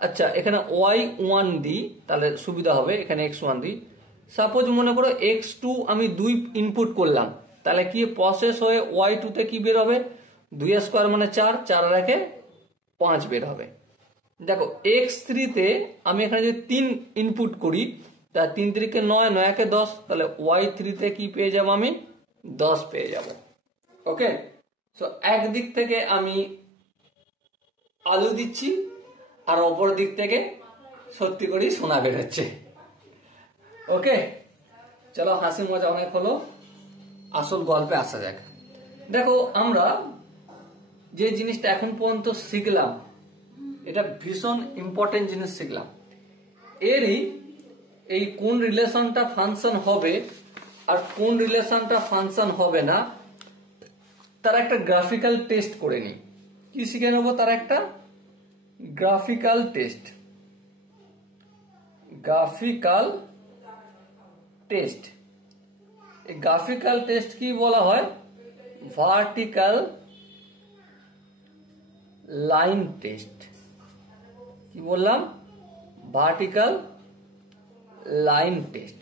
আচ্ছা এখানে y1 দিই তাহলে সুবিধা হবে, এখানে x1 দিই। সাপোজ মনে করো x2 আমি 2 ইনপুট করলাম, তাহলে কি প্রসেস হয়ে y2 তে কি বের হবে, 2 স্কোয়ার মানে 4, 4 আর 1 5 বের হবে। দেখো x3 তে আমি এখানে যদি 3 ইনপুট করি, তা 3 3 9, 9 10, তাহলে y3 তে কি পেয়ে যাব আমি 10 পেয়ে যাব। ওকে, সো একদিক থেকে আমি আলু দিচ্ছি আর অপর দিক থেকে সত্যি করেই সোনা বেরোচ্ছে। ওকে, চলো হাসি মজা অনেক হলো, আসল গল্পে আসা যাক। দেখো আমরা যে জিনিসটা এখন পর্যন্ত শিখলাম, এটা ভীষণ ইম্পর্টেন্ট জিনিস শিখলাম। এরই এই কোন রিলেশনটা ফাংশন হবে আর কোন রিলেশনটা ফাংশন হবে না, তার একটা গ্রাফিক্যাল টেস্ট করে নিই। কি শিখে নেবো, তার একটা গ্রাফিক্যাল টেস্ট। গ্রাফিক্যাল টেস্ট, এই গ্রাফিক্যাল টেস্ট কি বলা হয়, ভার্টিক্যাল লাইন টেস্ট। কি বললাম, ভার্টিক্যাল লাইন টেস্ট।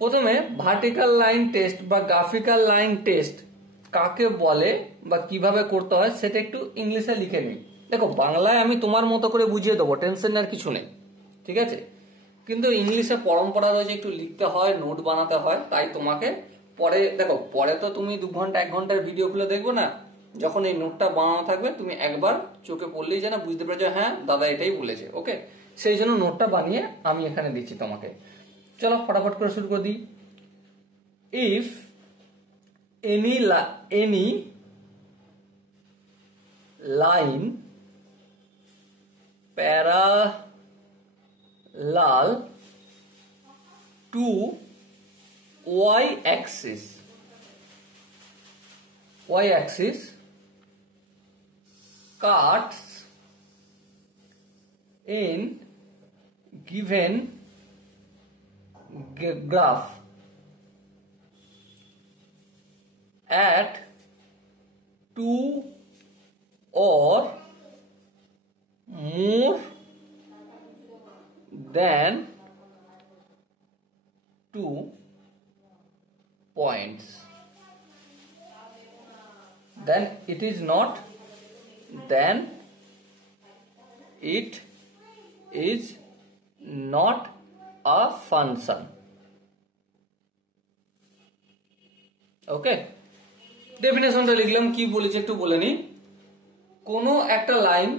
প্রথমে ভার্টিক্যাল লাইন টেস্ট বা গ্রাফিক্যাল লাইন টেস্ট কাকে বলে বা কিভাবে করতে হয় সেটা একটু ইংলিশে লিখে নিই। দেখো বাংলায় আমি তোমার মতো করে বুঝিয়ে দেবো, টেনশন আর কিছু নেই, ঠিক আছে। কিন্তু ইংলিশে পরম্পরা রয়েছে, একটু লিখতে হয়, নোট বানাতে হয়, তাই তোমাকে পরে দেখো, পরে তো তুমি 2 ঘন্টা 1 ঘন্টার ভিডিও খুলে দেখবো না, যখন এই নোটটা বানানো থাকবে তুমি একবার চোখে পড়লেই যেন বুঝতে পেরেছো হ্যাঁ দাদা এটাই বলেছে। ওকে, সেই জন্য নোটটা বানিয়ে আমি এখানে দিচ্ছি তোমাকে। চলো ফটাফট করে শুরু করে দিই। If any line parallel to y-axis cuts in given graph at 2 or more than 2 points, then it is not a function. ওকে, ডেফিনেশনটা লিখলাম, কি বলেছে একটু বলে নি। কোনো একটা লাইন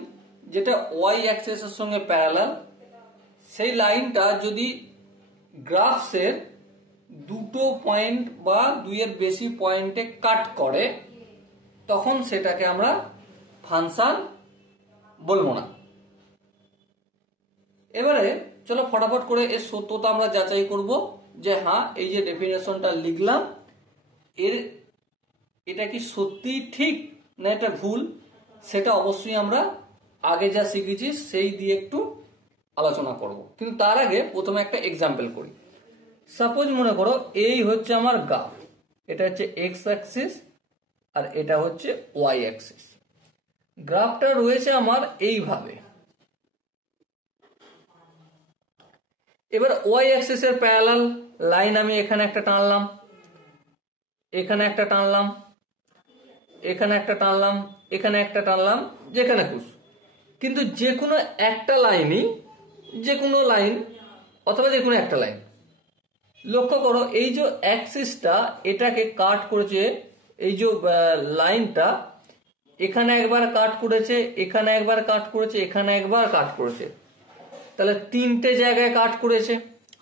যেটা ওয়াই অ্যাক্সিসের সঙ্গে প্যারালাল, সেই লাইনটা যদি গ্রাফসের 2 পয়েন্ট বা 2 এর বেশি পয়েন্টে কাট করে, তখন সেটাকে আমরা ফাংশন বলবো না। এবারে চলো ফটাফট করে এর সত্যতা আমরা যাচাই করব যে হ্যাঁ এই যে ডেফিনেশনটা লিখলাম এটা কি সত্যি ঠিক না এটা ভুল, সেটা অবশ্যই আমরা আগে যা শিখেছি সেই দিয়ে একটু আলোচনা করব। কিন্তু তার আগে প্রথমে একটা এক্সাম্পল করি। সাপোজ মনে করো এই হচ্ছে আমার গ্রাফ, এটা হচ্ছে এক্স অ্যাক্সিস আর এটা হচ্ছে ওয়াই অ্যাক্সিস। গ্রাফটা রয়েছে আমার এইভাবে। এবার ওয়াই অ্যাক্সিসের প্যারালাল লাইন আমি এখানে একটা টানলাম, এখানে একটা টানলাম, এখানে একটা টানলাম, এখানে একটা টানলাম, যেখানে খুশি। কিন্তু যে কোনো একটা লাইনই, যে কোনো লাইন অথবা যে কোনো একটা লাইন, লক্ষ্য করো এই যে অ্যাক্সিসটা এটাকে কাট করেছে, এই যে লাইনটা এখানে একবার কাট করেছে, এখানে একবার কাট করেছে, এখানে একবার কাট করেছে, তাহলে 3টে জায়গায় কাট করেছে।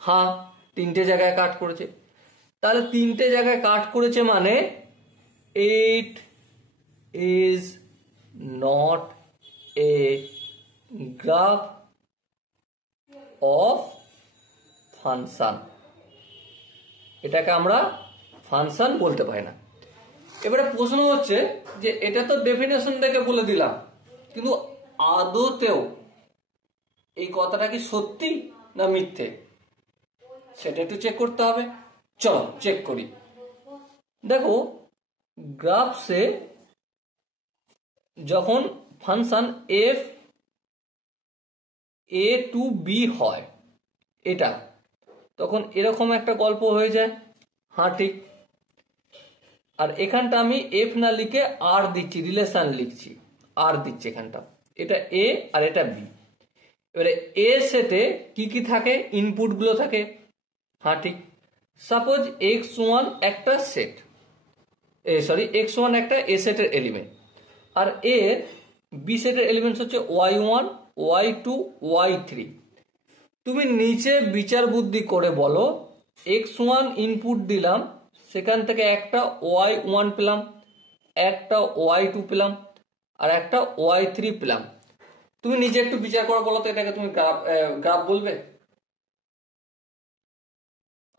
হ্যাঁ 3টে জায়গায় কাট করেছে, তাহলে 3টে জায়গায় কাট করেছে মানে it is not a graph of function, এটাকে আমরা ফাংশন বলতে পারি না। এবারে প্রশ্ন হচ্ছে যে এটা তো ডেফিনেশন থেকে বলে দিলাম, কিন্তু আদতেও এই কথাটা কি সত্যি না মিথ্যে সেটা একটু চেক করতে হবে। চলো চেক করি। দেখো ग्राफ से যখন function f A to B হয় এটা, তখন এরকম একটা গল্প হয়ে যায়। হ্যাঁ ঠিক। আর এখানটা আমি এফ না লিখে আর দিচ্ছি, রিলেশন লিখছি, আর দিচ্ছি এখানটা। এটা এ আর এটা বি। এবারে এ সেটে কি কি থাকে, ইনপুট গুলো থাকে। হ্যাঁ ঠিক। সাপোজ x1 একটা সেট, x1 একটা এ সেটের এলিমেন্ট, আর এ বি সেটের এলিমেন্টস হচ্ছে y1 y2 y3। তুমি নিচে বিচার বুদ্ধি করে বলো, x1 ইনপুট দিলাম, সেখান থেকে একটা y1 পেলাম, একটা y2 পেলাম, আর একটা y3 পেলাম। তুমি নিজে একটু বিচার করে বলো তো, এটাকে তুমি গ্রাফ বলবে?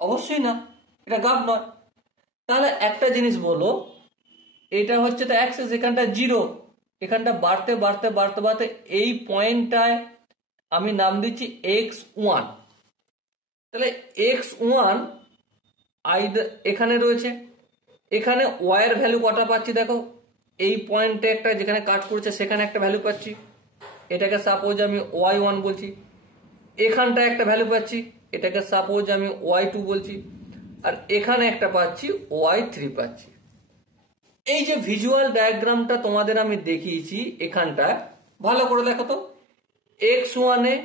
অবশ্যই না, এটা গ্রাফ নয়। তাহলে একটা জিনিস বলো, এটা হচ্ছে তো অ্যাক্সিস, এখানটা জিরো, এখানটা বাড়তে বাড়তে বাড়তে বাড়তে এই পয়েন্টটায় আমি নাম দিচ্ছি x1। তাহলে x1 এখানে রয়েছে, এখানে y এর ভ্যালু কটা পাচ্ছি দেখো, এই পয়েন্টে একটা যেখানে কাট করেছে সেখানে একটা ভ্যালু পাচ্ছি, এটাকে সাপোজ আমি y1 বলছি। এখানটা একটা ভ্যালু পাচ্ছি, এটাকে সাপোজ আমি y2 বলছি। আর এখানে একটা পাচ্ছি y3 পাচ্ছি। এই যে ভিজুয়াল ডায়াগ্রামটা তোমাদের আমি দেখিয়েছি, এখানটা ভালো করে দেখো তো, x1 এ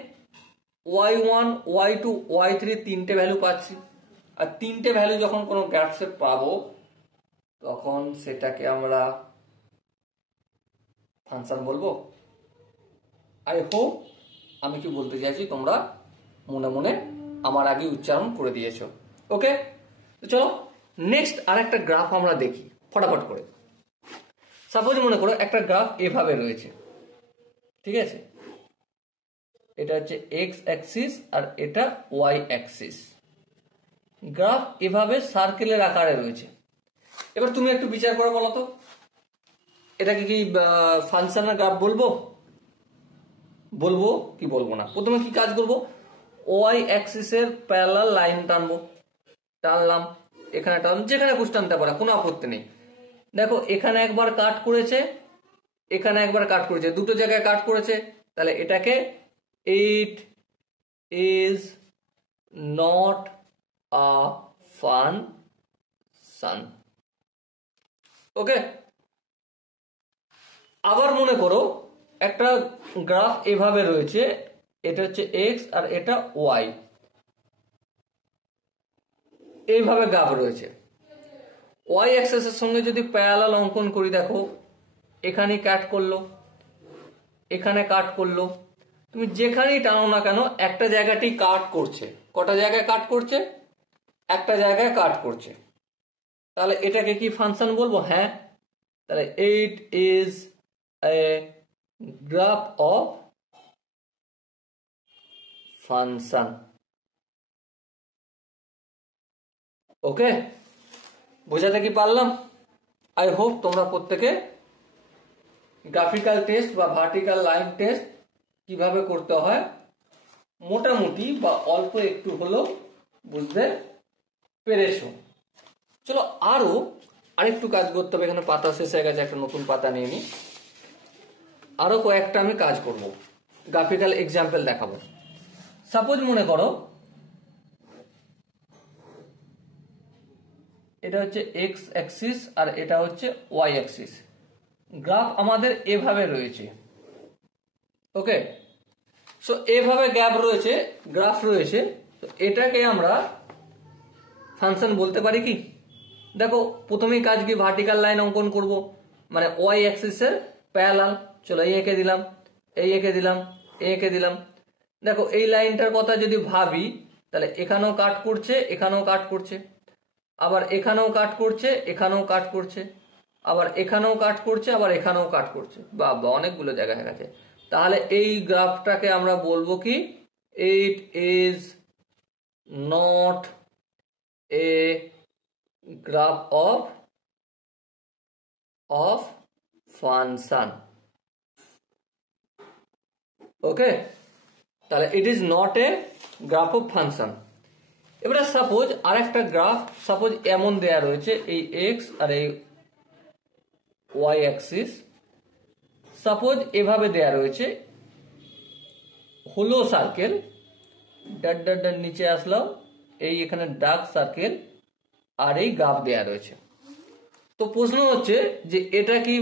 y1 y2 y3 তিনটে ভ্যালু পাচ্ছি। আর তিনটে ভ্যালু যখন কোনো গ্রাফে পাবো, তখন সেটাকে আমরা ফাংশন বলবো। আই হোপ আমি কি বলতে চাইছি তোমরা মনে মনে আমার আগে উচ্চারণ করে দিয়েছো। ওকে, তো চলো নেক্সট আর একটা গ্রাফ আমরা দেখি ফটাফট করে। সাপোজ মনে করো একটা গ্রাফ এভাবে রয়েছে, ঠিক আছে? এটা হচ্ছে এক্স অ্যাক্সিস আর এটা ওয়াই অ্যাক্সিস। গ্রাফ এভাবে সার্কেলের আকারে রয়েছে। এবার তুমি একটু বিচার করে বলো তো, এটাকে কি ফাংশনের গ্রাফ বলবো কি বলবো না? প্রথমে কি কাজ করবো, ওয়াই অ্যাক্সিসের প্যারালাল লাইন টানলাম, এখানে টানলাম, যেখানে খুশ টানতে পারে, কোনো আপত্তি নেই। দেখো এখানে একবার কাট করেছে, এখানে একবার কাট করেছে, দুটো জায়গায় কাট করেছে। তাহলে এটাকে it is not a function. Okay, আবার মনে করো একটা গ্রাফ এভাবে রয়েছে, এটা হচ্ছে এক্স আর এটা ওয়াই, এইভাবে গ্রাফ রয়েছে। ওয়াই অ্যাক্সিসের সঙ্গে যদি প্যারালাল অঙ্কন করি, দেখো এখানে কাট করলো, এখানে কাট করলো, তুমি যেখানেই টানো না কেন একটা জায়গাটি কাট করছে। কটা জায়গায় কাট করছে? একটা জায়গায় কাট করছে। তাহলে এটাকে কি ফাংশন বলবো? হ্যাঁ। তাহলে it is a graph of function. Okay, বোঝাতে কি পারলাম? আই হোপ তোমরা প্রত্যেকে গ্রাফিক্যাল টেস্ট বা ভার্টিক্যাল লাইন টেস্ট কিভাবে করতে হয় মোটামুটি বা অল্প একটু হলেও বুঝতে পেরেছো। চলো আরো আরেকটু কাজ করতে হবে। এখানে পাতা শেষ হয়ে গেছে, একটা নতুন পাতা নিয়ে নি। আরো কয়েকটা আমি কাজ করব, গ্রাফিক্যাল এক্সাম্পল দেখাবো। সাপোজ মনে করো এটা হচ্ছে এক্স অ্যাক্সিস আর এটা হচ্ছে ওয়াই অ্যাক্সিস। গ্রাফ আমাদের এভাবে রয়েছে। ওকে, সো এভাবে গ্রাফ রয়েছে। তো এটাকে আমরা ফাংশন বলতে পারি কি? দেখো প্রথমেই কাজ কি, ভার্টিক্যাল লাইন অঙ্কন করব, মানে ওয়াই অ্যাক্সিসের প্যারালাল। চলো এই এঁকে দিলাম, এই এঁকে দিলাম, এই এঁকে দিলাম। দেখো এই লাইনটার কথা যদি ভাবি, তাহলে এখানেও কাট করছে, এখানেও কাট করছে, আবার এখানেও কাট করছে, এখানেও কাট করছে, আবার এখানেও কাট করছে, আবার এখানেও কাট করছে। বাবা, অনেকগুলো জায়গা হয়ে গেছে। তাহলে এই গ্রাফটাকে আমরা বলবো কি, it is not a graph of function. Okay, তাহলে it is not a graph of function. এবারে সাপোজ আর একটা গ্রাফ, সাপোজ এমন দেয়া রয়েছে, এই এক্স আর এই ওয়াই অ্যাক্সিস। সাপোজ এভাবে দেয়া রয়েছে, হলো সার্কেল, ডট ডট ডট নিচে আসলাম, এই এখানে ডার্ক সার্কেল, আর এই গ্রাফ দেয়া রয়েছে। তো প্রশ্ন হচ্ছে যে এটা কি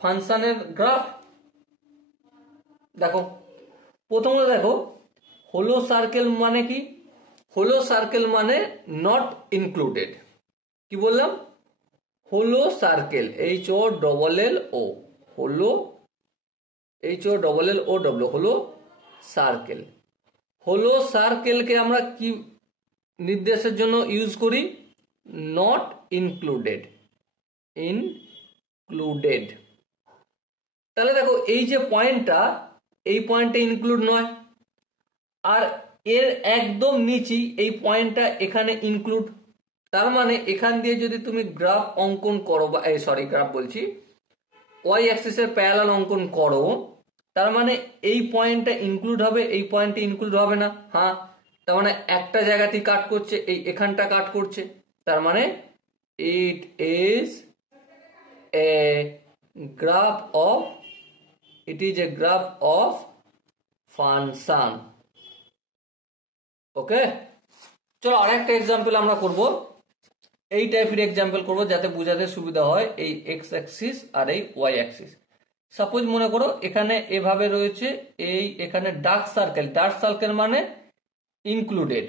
ফাংশনের গ্রাফ? দেখো প্রথমত দেখো হলো সার্কেল মানে কি? হলো সার্কেল মানে নট ইনক্লুডেড। কি বললাম? হলো circle, H O double L O, হলো H O double L O W, হলো সার্কেল। হলো সার্কেলকে আমরা কি নির্দেশের জন্য ইউজ করি? Not included, included. তাহলে দেখো এই যে পয়েন্টটা, এই পয়েন্টটা ইনক্লুড নয়, আর এর একদম নিচে এই পয়েন্টটা এখানে ইনক্লুড। তার মানে এখান দিয়ে যদি তুমি গ্রাফ অঙ্কন করো, বা সরি গ্রাফ বলছি, ওয়াই অ্যাক্সিসের প্যারালাল অঙ্কন করো, তার মানে এই পয়েন্টটা ইনক্লুড হবে, এই পয়েন্টটা ইনক্লুড হবে না। হ্যাঁ, তার মানে একটা জায়গাতেই কাট করছে, এই এখানটা কাট করছে, তার মানে it is a graph of, it is a graph of function. Okay, চলো আরেকটা এক্সাম্পল আমরা করব, এই টাইপের এক্সাম্পল করব যাতে বোঝাতে সুবিধা হয়। এই এক্স অ্যাক্সিস আর এই ওয়াই অ্যাক্সিস। সাপোজ মনে করো এখানে এভাবে রয়েছে, এই এখানে ডার্ক সার্কেল, ডার্ক সার্কেল মানে ইনক্লুডেড,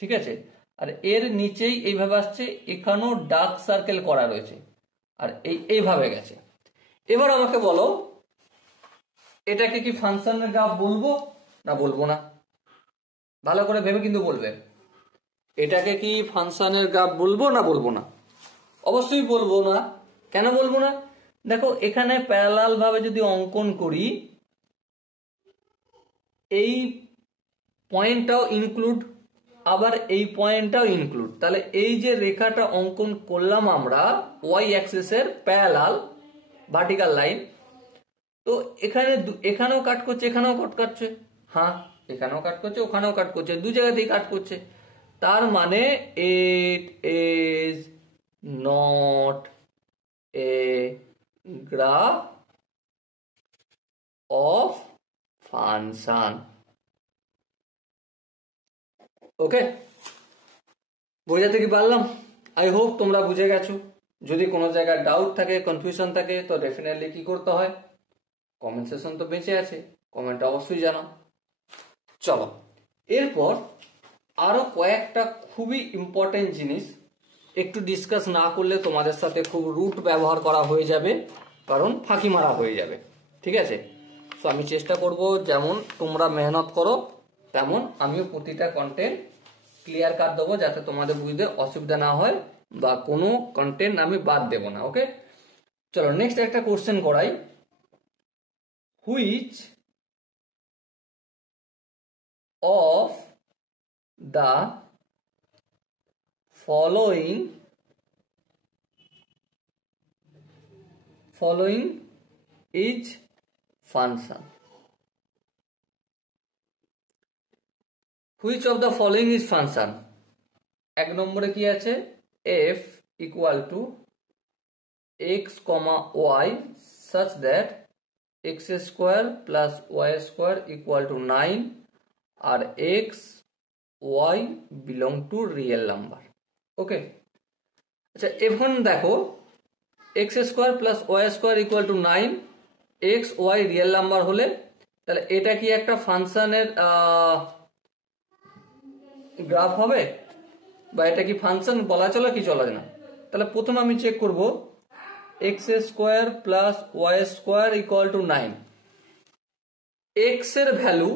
ঠিক আছে, আর এর নিচেই এইভাবে আসছে, এখানেও ডার্ক সার্কেল করা রয়েছে, আর এইভাবে গেছে। এবার আমাকে বলো এটাকে কি ফাংশনের গ্রাফ বলবো না বলবো না? ভালো করে ভেবে কিন্তু বলবে, এটাকে কি ফাংশনের গ্রাফ বলবো না বলবো না? অবশ্যই বলবো না। কেন বলবো না? দেখো এখানে প্যারালাল ভাবে যদি অঙ্কন করি, এই পয়েন্টটাও ইনক্লুড, আবার এই পয়েন্টটাও ইনক্লুড, তাহলে এই যে রেখাটা অঙ্কন করলাম আমরা ওয়াই অ্যাক্সিসের প্যারালাল ভার্টিক্যাল লাইন, তো এখানে এখানেও কাট করছে, এখানেও কাট করছে, হ্যাঁ এখানেও কাট করছে, ওখানেও কাট করছে, দু জায়গাতেই কাট করছে। তার মানে it is not a graph of function. Okay, বোঝাতে কি পারলাম? আই হোপ তোমরা বুঝে গেছো। যদি কোনো জায়গায় ডাউট থাকে, কনফিউশন থাকে, তো ডেফিনেটলি কি করতে হয়? কমেন্ট সেকশন তো বেঁচে আছে, কমেন্টে অবশ্যই জানাও। চলো এরপর আরো কয়েকটা খুবই ইম্পর্টেন্ট জিনিস একটু ডিসকাস না করলে তোমাদের সাথে খুব রুট ব্যবহার করা হয়ে যাবে, কারণ ফাঁকি মারা হয়ে যাবে, ঠিক আছে? সো আমি চেষ্টা করব যেমন তোমরা মেহনত করো তেমন আমিও প্রতিটা কন্টেন্ট ক্লিয়ার কাট দেবো, যাতে তোমাদের বুঝতে অসুবিধা না হয়, বা কোনো কন্টেন্ট আমি বাদ দেব না। ওকে, চলো নেক্সট একটা কোশ্চেন করাই। Which of the following is function? Which of the following is function? এক নম্বরে কি আছে? f equal to x, y such that x square plus y square equal to 9 R x y belong to real number. ওকে, আচ্ছা এখন দেখো x square plus y square equal to 9, x y real number হলে তাহলে এটা কি একটা ফাংশনের graph হবে, বা এটা কি ফাংশন বলা চলে কি চলে না? তাহলে প্রথমে আমি চেক করব x square plus y square equal to 9, x এর ভ্যালু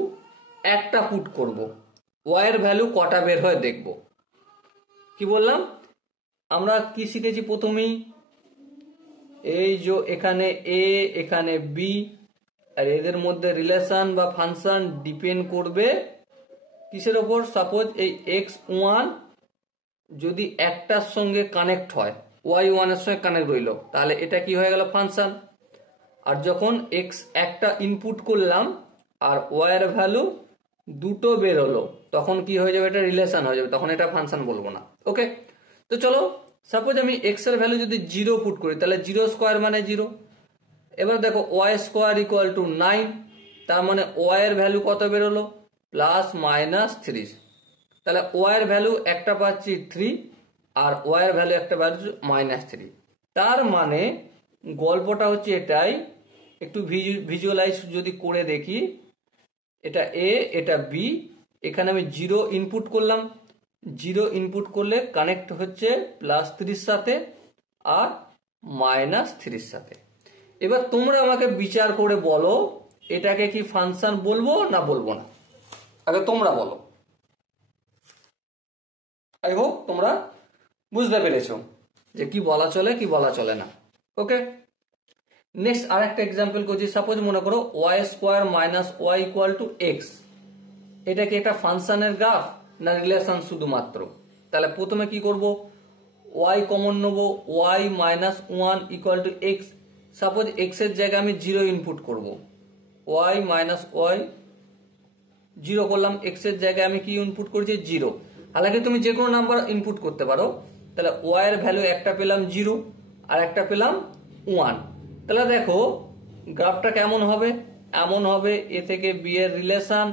একটা পুট করব, ওয়াই এর ভ্যালু কটা বের হয় দেখব। কি বললাম? আমরা কি শিখেছি প্রথমেই? এই যে এখানে এ এখানে বি, আর এদের মধ্যে রিলেশন বা ফাংশন ডিপেন্ড করবে কিসের ওপর? সাপোজ এই x1 যদি একটার সঙ্গে কানেক্ট হয়, y1 এর সঙ্গে কানেক্ট রইল, তাহলে এটা কি হয়ে গেল? ফাংশন। আর যখন x একটা ইনপুট করলাম আর y এর ভ্যালু দুটো বের হলো, তখন কি হয়ে যাবে? এটা রিলেশন হয়ে যাবে, তখন এটা ফাংশন বলবো না। ওকে, তো চলো সাপোজ আমি এক্স এর ভ্যালু যদি 0 পুট করি তাহলে 0 স্কোয়ার মানে 0। এবার দেখো ওয়াই স্কোয়ার ইকুয়াল টু 9, তার মানে ওয়াই এর ভ্যালু কত বেরোলো, প্লাস মাইনাস 3। তাহলে ওয়াই এর ভ্যালু একটা পাচ্ছি 3 আর ওয়াই এর ভ্যালু একটা পাচ্ছি -3। তার মানে গল্পটা হচ্ছে এটাই, একটু ভিজুয়ালাইজ যদি করে দেখি, এটা এ এটা বি, এখানে আমি 0 ইনপুট করলাম, 0 ইনপুট করলে কানেক্ট হচ্ছে +3 সাথে আর -3 সাথে। এবার তোমরা আমাকে বিচার করে বলো এটাকে কি ফাংশন বলবো না বলবো না, আগে তোমরা বলো। আই হোপ তোমরা বুঝতে পেরেছো যে কি বলা চলে কি বলা চলে না। ওকে, নেক্সট আরেকটা এক্সাম্পল করছি। সাপোজ মনে করো y square minus y equal to x, এটা কি একটা ফাংশনের গ্রাফ না রিলেশন শুধুমাত্র? তাহলে প্রথমে কি করব, ওয়াই কমন নেব, y minus 1 equal to x. Suppose x এর জায়গায় আমি 0 ইনপুট করব, ওয়াই মাইনাস ওয়াই 0 করলাম, এক্স এর জায়গায় আমি কি ইনপুট করছি 0। হালাকি তুমি যে কোনো নাম্বার ইনপুট করতে পারো। তাহলে ওয়াই এর ভ্যালু একটা পেলাম 0 আর একটা পেলাম 1। তাহলে দেখো গ্রাফটা কেমন হবে, এমন হবে এ থেকে বি এর রিলেশন,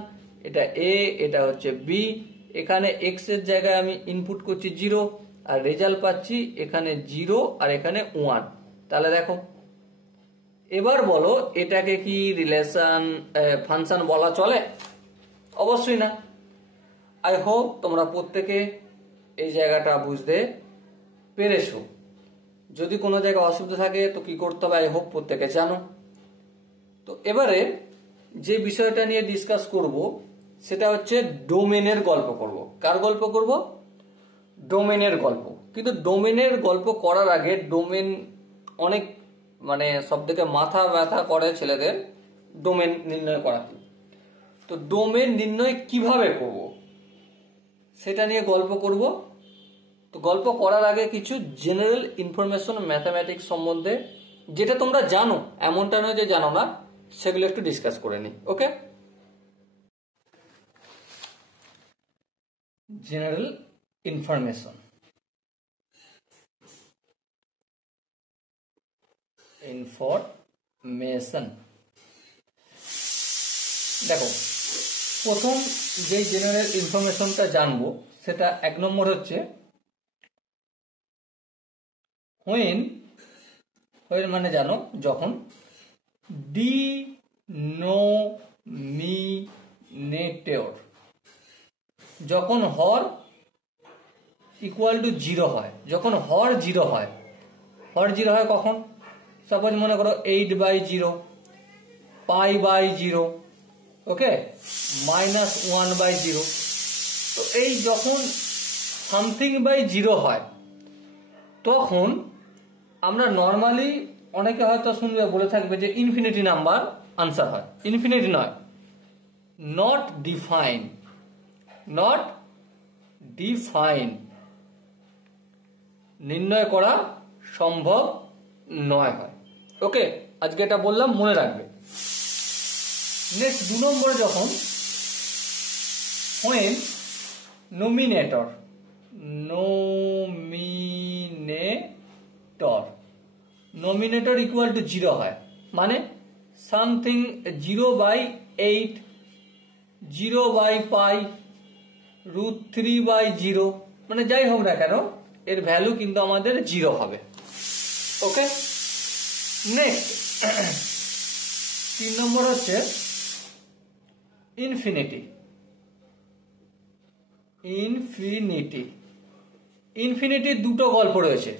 এটা এ এটা হচ্ছে বি, এখানে এক্স এর জায়গায় আমি ইনপুট করছি 0 আর রেজাল্ট পাচ্ছি এখানে 0 আর এখানে 1। তাহলে দেখো এবার বলো এটাকে কি রিলেশন ফাংশন বলা চলে? অবশ্যই না। আই হোপ তোমরা প্রত্যেকে এই জায়গাটা বুঝতে পেরেছো। যদি কোনো জায়গায় অসুবিধা থাকে তো কি করতে হবে আই হোপ প্রত্যেকে জানো। তো এবারে যে বিষয়টা নিয়ে ডিসকাস করব সেটা হচ্ছে ডোমেনের গল্প করব। কার গল্প করব? ডোমেনের গল্প। কিন্তু ডোমেনের গল্প করার আগে ডোমেন অনেক মানে সব থেকে মাথা ব্যথা করে ছেলেদের ডোমেন নির্ণয় করাতে। তো ডোমেন নির্ণয় কিভাবে করব সেটা নিয়ে গল্প করব। তো গল্প করার আগে কিছু জেনারেল ইনফরমেশন ম্যাথামেটিক্স সম্বন্ধে যেটা তোমরা জানো, এমনটা নয় যে জানো না, সেগুলো একটু ডিসকাস করে নিই। ওকে, জেনারেল ইনফরমেশন দেখো, প্রথম যে জেনারেল ইনফরমেশনটা জানবো সেটা 1 নম্বর হচ্ছে হোয়েন মানে জানো যখন ডিনোমিনেটর যখন হর ইকুয়াল টু 0 হয়, যখন হর 0 হয়, হর 0 হয় কখন? সাপোজ মনে করো 8/0, π/0, ওকে, -1/0। তো এই যখন সামথিং বাই 0 হয় তখন আমরা নর্মালি অনেকে হয়তো শুনবে বলে থাকবে যে ইনফিনিটি নাম্বার আনসার হয়। ইনফিনিটি নয়, নট ডিফাইন নির্ণয় করা সম্ভব নয় হয়। ওকে, আজকে এটা বললাম, মনে রাখবে। নেক্সট 2 নম্বরে যখন হোয়েন নোমিনেটর ইকুয়াল টু 0 হয়, মানে সামথিং 0/8, 0/π, √3/0, মানে যাই হোক না কেন এর ভ্যালু কিন্তু আমাদের 0 হবে। ওকে, নেক্সট 3 নম্বর হচ্ছে ইনফিনিটির দুটো গল্প রয়েছে।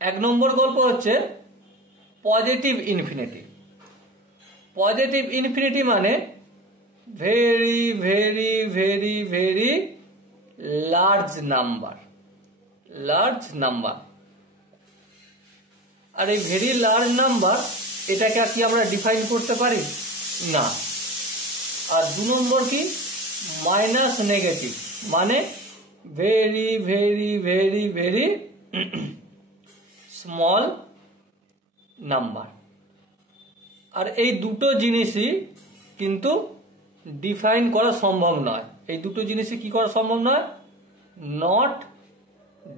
1 নম্বর গল্প হচ্ছে পজিটিভ ইনফিনিটি। পজিটিভ ইনফিনিটি মানে very very very very large number. আর এই ভেরি লার্জ নাম্বার এটাকে কি আমরা ডিফাইন করতে পারি না। আর 2 নম্বর কি মাইনাস নেগেটিভ, মানে very very very very small number. আর এই দুটো জিনিসই কিন্তু ডিফাইন করা সম্ভব নয়। এই দুটো জিনিসই কি করা সম্ভব নয়? Not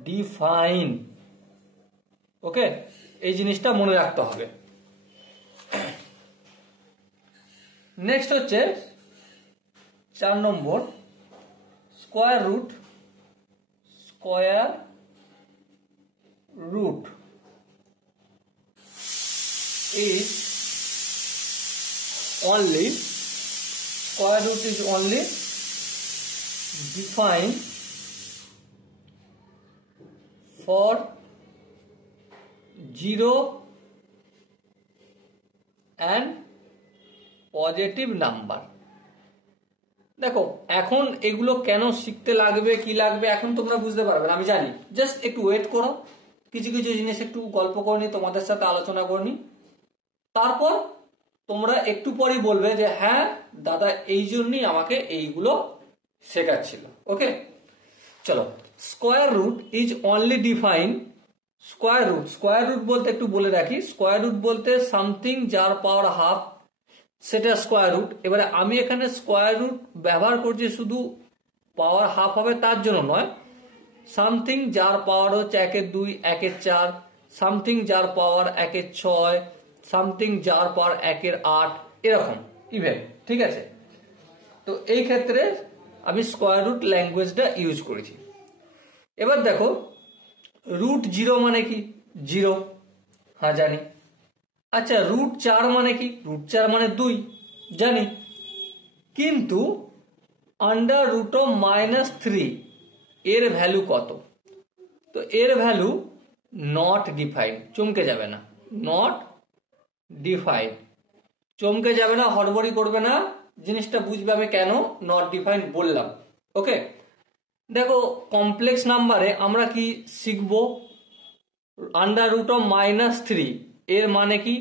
define. ওকে, এই জিনিসটা মনে রাখতে হবে। নেক্সট হচ্ছে 4 নম্বর, square root. Square root is only, square root is only defined for 0 and positive number। দেখো এখন এগুলো কেন শিখতে লাগবে, কি লাগবে এখন তোমরা বুঝতে পারবে না আমি জানি, জাস্ট একটু ওয়েট করো, কিছু কিছু জিনিস একটু গল্প করে নি, তোমাদের সাথে আলোচনা করে নি, তারপর তোমরা একটু পরেই বলবে যে হ্যাঁ দাদা এই জন্যই আমাকে এইগুলো শেখাচ্ছিল। ওকে, চলো। Square root is only define, square root, square root বলতে একটু বলে রাখি, স্কোয়ার রুট বলতে সামথিং যার পাওয়ার হাফ, সেটা স্কোয়ার রুট। এবারে আমি এখানে স্কোয়ার রুট ব্যবহার করছি শুধু পাওয়ার হাফ হবে তার জন্য নয়, সামথিং যার পাওয়ার হচ্ছে 1-এর 2, 1-এর 4, সামথিং যার পাওয়ার 1-এর 6, সামথিং যার পাওয়ার 1-এর 8, এরকম ইভেন। ঠিক আছে, তো এই ক্ষেত্রে আমি স্কোয়ার রুট ল্যাঙ্গুয়েজটা ইউজ করেছি। এবার দেখো রুট 0 মানে কি? 0, হ্যাঁ জানি। আচ্ছা রুট 4 মানে কি? রুট 4 মানে 2, জানি। কিন্তু আন্ডার রুট অফ -3 এর ভ্যালু কত? তো এর ভ্যালু নট ডিফাইন, চমকে যাবে না, নট ডিফাইন, চমকে যাবে না, হড়বড়ি করবে না, জিনিসটা বুঝবে আমি কেন নট ডিফাইন বললাম। ওকে, দেখো কমপ্লেক্স নাম্বারে আমরা কি শিখব? আন্ডার রুট অফ -3 এর মানে কি?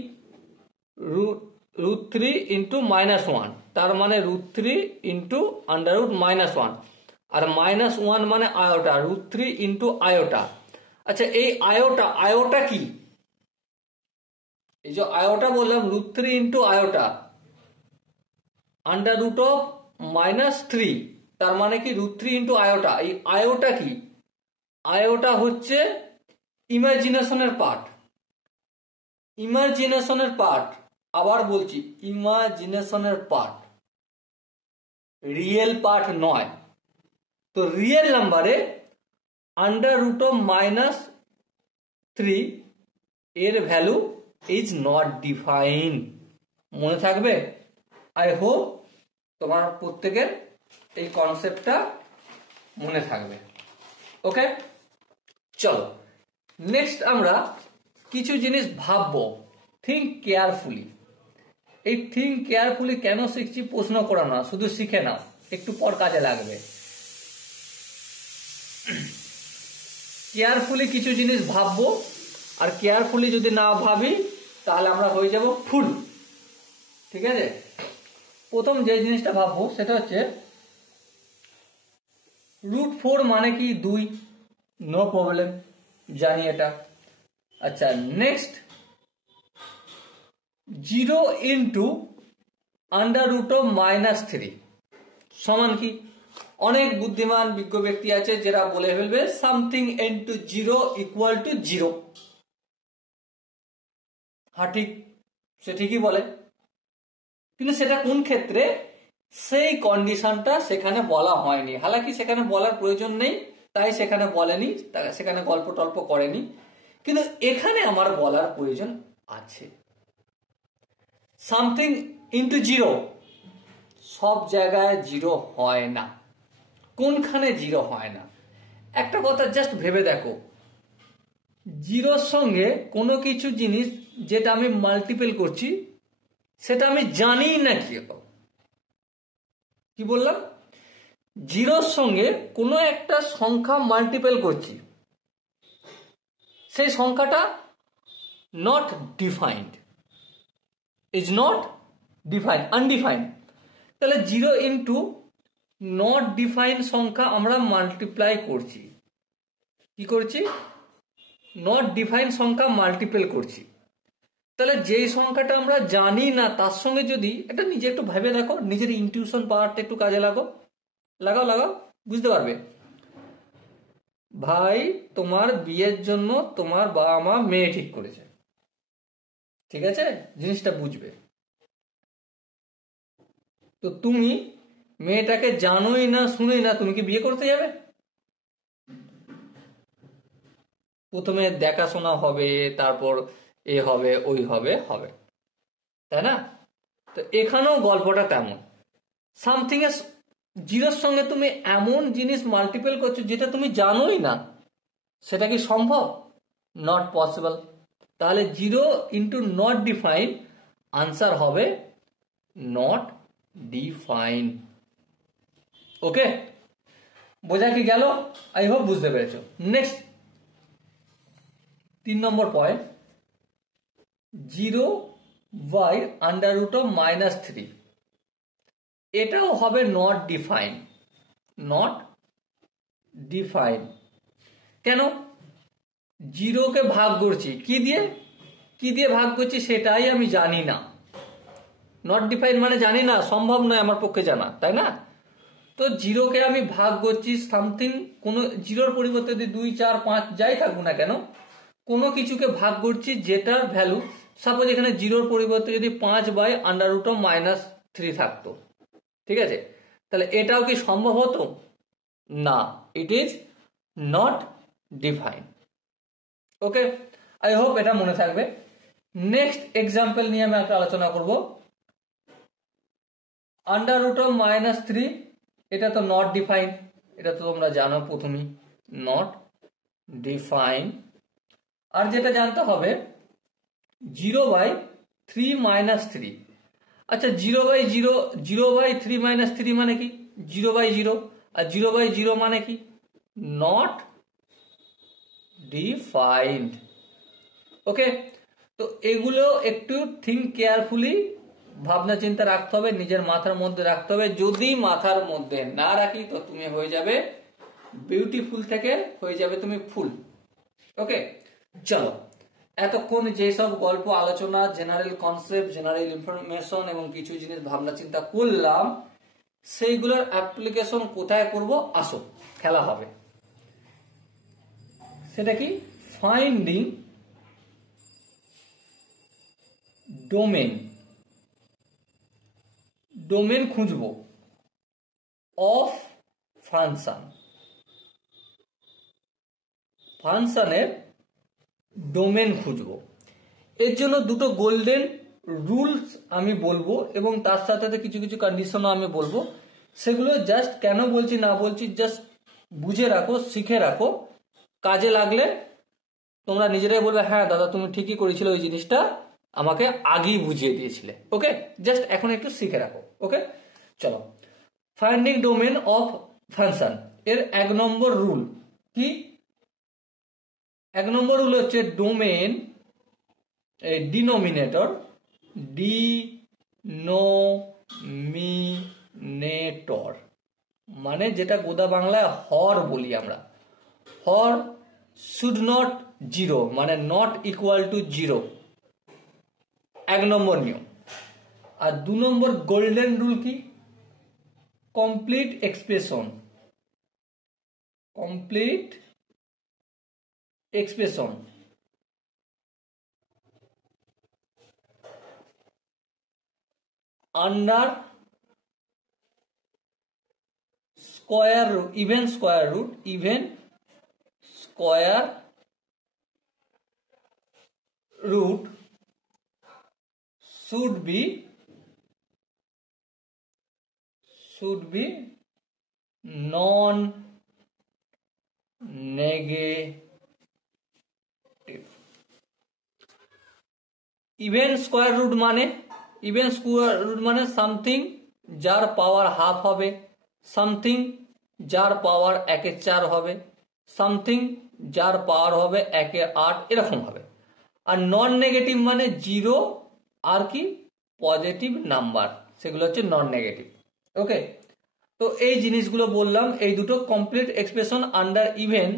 রুট 3 ইন্টু -1, তার মানে রুট 3 ইন্টু আন্ডার রুট -1, আর -1 মানে আয়োটা, রুট 3 ইন্টু আয়োটা। আচ্ছা এই আয়োটা, আয়োটা কি? এই যে আয়োটা বললাম root 3 into iota under root of -3, তার মানে কি রুট 3 ইন্টু আয়োটা। এই আয়োটা কি? আয়োটা হচ্ছে ইমাজিনেশনের পার্ট, ইমাজিনেশনের পার্ট, আবার বলছি ইমাজিনেশনের পার্ট, রিয়েল পার্ট নয়। তো রিয়েল নাম্বারে আন্ডার রুট অফ -3 এর ভ্যালু ইজ নট ডিফাইন। মনে থাকবে? আই হোপ তোমার প্রত্যেকের এই কনসেপ্টটা মনে থাকবে। ওকে, চলো নেক্সট আমরা কিছু জিনিস ভাববো। Think carefully. এই থিঙ্ক কেয়ারফুলি কেন শিখছি? প্রশ্ন করো না, শুধু শিখে নাও, একটু পর কাজে লাগবে। কেয়ারফুলি কিছু জিনিস ভাববো, আর কেয়ারফুলি যদি না ভাবি তাহলে আমরা হয়ে যাব ফুল। ঠিক আছে, প্রথম যে জিনিসটা ভাববো সেটা হচ্ছে রুট 4 মানে কি? 2, নো প্রবলেম, জানি এটা। আচ্ছা next 0 into under root of -3 সমান কি? অনেক বুদ্ধিমান বিজ্ঞ ব্যক্তি আছে যারা বলে ফেলবে সামথিং ইন্টু 0 ইকুয়াল টু 0। হ্যাঁ ঠিক, সে ঠিকই বলে, কিন্তু সেটা কোন ক্ষেত্রে? সেই কন্ডিশনটা সেখানে বলা হয়নি। হালাকি সেখানে বলার প্রয়োজন নেই, তাই সেখানে বলেনি, সেখানে গল্প টল্প করেনি, কিন্তু এখানে আমার বলার প্রয়োজন আছে। সামথিং ইন্টু 0 সব জায়গায় 0 হয় না। কোনখানে 0 হয় না? একটা কথা জাস্ট ভেবে দেখো, 0-র সঙ্গে কোনো কিছু জিনিস যেটা আমি মাল্টিপল করছি সেটা আমি জানি না কি বললাম? 0-র সঙ্গে কোনো একটা সংখ্যা মাল্টিপল করছি, সেই সংখ্যাটা not defined, is not defined, undefined. তাহলে 0 ইন্টু নট ডিফাইন সংখ্যা আমরা মাল্টিপ্লাই করছি। কি করছি? নট ডিফাইন সংখ্যা মাল্টিপল করছি। তাহলে যেই সংখ্যাটা আমরা জানি না তার সঙ্গে যদি এটা নিজে একটু ভেবে দেখো, নিজের ইনটিউশন পাওয়ারটা একটু কাজে লাগাও, বুঝতে পারবে। ভাই তোমার বিয়ের জন্য তোমার বাবা মা মেয়ে ঠিক করেছে, ঠিক আছে, জিনিসটা বুঝবে। তো তুমি মেয়েটাকে জানোই না শুনোই না, তুমি কি বিয়ে করতে যাবে? প্রথমে দেখাশোনা হবে, তারপর এ হবে ওই হবে হবে, তাই না? তো এখানেও গল্পটা তেমন। সামথিং এর জিরোর সঙ্গে তুমি এমন জিনিস মাল্টিপল করছো যেটা তুমি জানোই না, সেটা কি সম্ভব? Not possible. তাহলে zero into not define, answer হবে নট ডিফাইন। ওকে, বোঝা কি গেল? আই হোপ বুঝতে পেরেছো। নেক্সট 3 নম্বর পয়েন্ট, 0/√3, এটাও হবে নট ডিফাইন। নট ডিফাইন কেন? জিরোকে ভাগ করছি কি দিয়ে, কি দিয়ে ভাগ করছি সেটাই আমি জানি না। নট ডিফাইন মানে জানি না, সম্ভব নয় আমার পক্ষে জানা, তাই না? তো জিরোকে আমি ভাগ করছি সামথিং, কোনো জিরোর পরিবর্তে যদি 2, 4, 5 যাই থাকুক না কেন, কোনো কিছুকে ভাগ করছি যেটার ভ্যালু, সাপোজ এখানে জিরোর পরিবর্তে যদি 5/√3 থাকতো, ঠিক আছে, তাহলে এটাও কি সম্ভব হতো? না, ইট is not define. Okay, I hope এটা মনে থাকবে। নেক্সট এক্সাম্পল নিয়ে আমি একটা আলোচনা করব। √3, এটা তো নট ডিফাইন, এটা তো তোমরা জানো প্রথমেই, নট ডিফাইন। আর যেটা জানতে হবে 0/3 - 3। আচ্ছা, 0/3 মানে কি? 0/0। আর 0/0 মানে কি? Not defined. ওকে, তো এগুলো একটু থিঙ্ক কেয়ারফুলি, ভাবনা চিন্তা রাখতে হবে, নিজের মাথার মধ্যে রাখতে হবে। যদি মাথার মধ্যে না রাখি তো তুমি হয়ে যাবে বিউটিফুল থেকে হয়ে যাবে তুমি ফুল। ওকে, চলো, এতক্ষণ যেসব গল্প আলোচনা, জেনারেল কনসেপ্ট, জেনারেল ইনফরমেশন এবং কিছু জিনিস ভাবনা চিন্তা করলাম, সেইগুলোর অ্যাপ্লিকেশন কোথায় করব? আসো, খেলা হবে। সেটা কি? Finding domain. ডোমেন খুঁজবো অফ ফাংশন। ফাংশনের ডোমেন খুঁজবো। এর জন্য দুটো গোল্ডেন রুলস আমি বলবো এবং তার সাথে সাথে কিছু কিছু কন্ডিশনও আমি বলবো। সেগুলো জাস্ট কেন বলছি না বলছি জাস্ট বুঝে রাখো, শিখে রাখো। কাজে লাগলে তোমরা নিজেরাই বলবে হ্যাঁ দাদা তুমি ঠিকই করেছিলে, ওই জিনিসটা আমাকে আগেই বুঝিয়ে দিয়েছিলে। ওকে, জাস্ট এখন একটু শিখে রাখো। ওকে, চলো। ফাইন্ডিং ডোমেন অফ ফাংশন এর 1 নম্বর রুল কি? 1 নম্বর রুল হচ্ছে ডোমেন ডিনোমিনেটর, ডিনোমিনেটর মানে যেটা গোদা বাংলায় হর বলি আমরা, হর শুড নট 0 মানে নট ইকুয়াল টু 0, 1 নম্বর নিয়ম। আর 2 নম্বর গোল্ডেন রুল কি? Complete expression. Complete expression under square root, even square root, even square root should be non-negative. Even square root মানে, ইভেন স্কোয়ার রুট মানে সামথিং যার পাওয়ার হাফ হবে, সামথিং যার পাওয়ার 1/4 হবে, সামথিং যার পাওয়ার হবে 1/8, এরকম হবে। আর নন নেগেটিভ মানে 0 আর কি পজিটিভ নাম্বার, সেগুলো হচ্ছে নন নেগেটিভ। ওকে, তো এই জিনিসগুলো বললাম, এই দুটো complete expression under even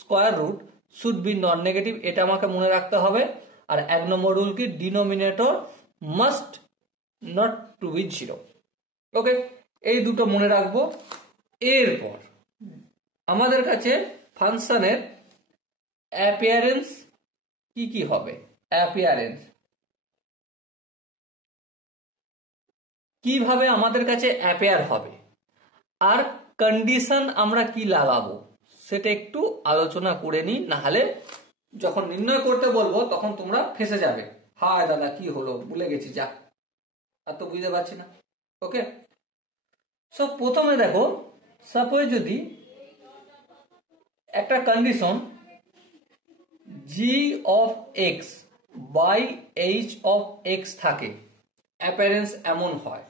square root should be non negative, এটা আমাকে মনে রাখতে হবে। আর 1 নম্বর রুল কি? Denominator must not to be 0। Okay, এই দুটো মনে রাখবো। এরপর আমাদের কাছে ফাংশনের অ্যাপিয়ারেন্স কি কি হবে, অ্যাপিয়ারেন্স কিভাবে আমাদের কাছে অ্যাপিয়ার হবে, আর কন্ডিশন আমরা কি লাগাবো সেটা একটু আলোচনা করে নিই, নাহলে যখন নির্ণয় করতে বলবো তখন তোমরা ফেঁসে যাবে। হায় দাদা কি হলো ভুলে গেছি, যা আর তো বুঝতে পারছি না। ওকে, সো প্রথমে দেখো, সাপোজ যদি একটা condition G of X by H of X থাকে, অ্যাপিয়ারেন্স এমন হয়,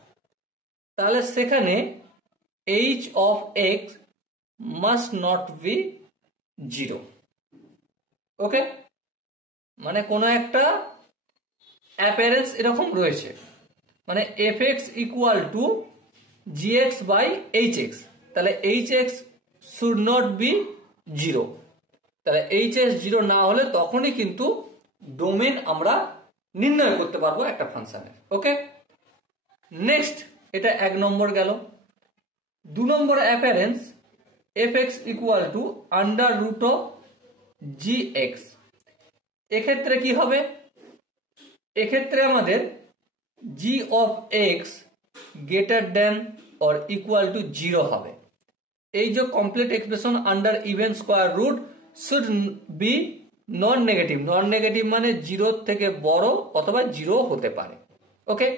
তাহলে সেখানে H of X must not be zero. Okay, মানে কোনো একটা অ্যাপিয়ারেন্স এরকম রয়েছে, মানে F X equal to G X by H X, তাহলে H X should not be zero. তাহলে এইচ এক্স জিরো না হলে তখনই কিন্তু ডোমেন আমরা নির্ণয় করতে পারবো একটা ফাংশনের। ওকে, নেক্সট, এটা 1 নম্বর গেল। 2 নম্বর appearance F X equal to under root of G X. এক্ষেত্রে কি হবে, এক্ষেত্রে আমাদের G of X greater than or equal to zero হবে। এই যে complete expression under even square root should be non negative. Non negative মানে জিরোর থেকে বড় অথবা জিরো হতে পারে। ওকে,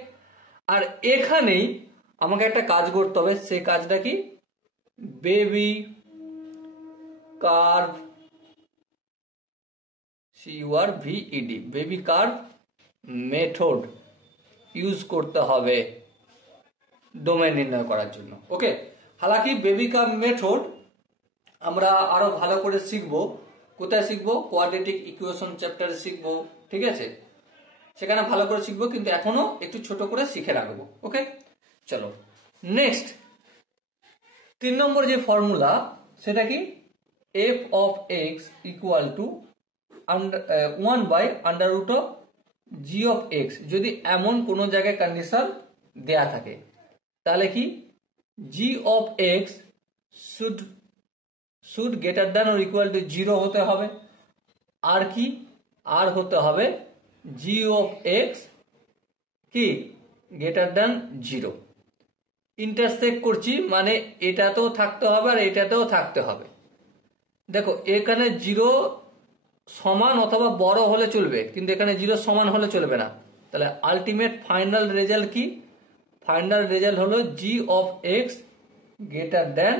আর এখানেই আমাকে একটা কাজ করতে হবে, সেই কাজটা কি, baby curve, CURVED, baby curve method use করতে হবে ডোমেন নির্ণয় করার জন্য। ওকে, হালাকি বেবি কার্ভ মেথড আমরা আরো ভালো করে শিখবো। কোথায় শিখবো, কোয়াড্রেটিক ইকুয়েশন চ্যাপ্টারে শিখবো, ঠিক আছে, সেখানে ভালো করে শিখবো, কিন্তু এখনো একটু ছোট করে শিখে রাখবো। ওকে, চলো নেক্সট, 3 নম্বর যে ফর্মুলা সেটা কি, F of x equal to 1 by under root of G of X. যদি এমন কোনো জায়গায় কন্ডিশন দেয়া থাকে তাহলে কি, G of X should greater than or equal to zero হতে হবে, আর কি, আর হতে হবে জি অফ এক্স কি গ্রেটার দ্যান জিরো। ইন্টারসেক্ট করছি মানে এটাতেও থাকতে হবে আর এটাতেও থাকতে হবে। দেখো এখানে জিরো সমান অথবা বড় হলে চলবে, কিন্তু এখানে জিরো সমান হলে চলবে না। তাহলে আলটিমেট ফাইনাল রেজাল্ট কি, ফাইনাল রেজাল্ট হলো G of X greater than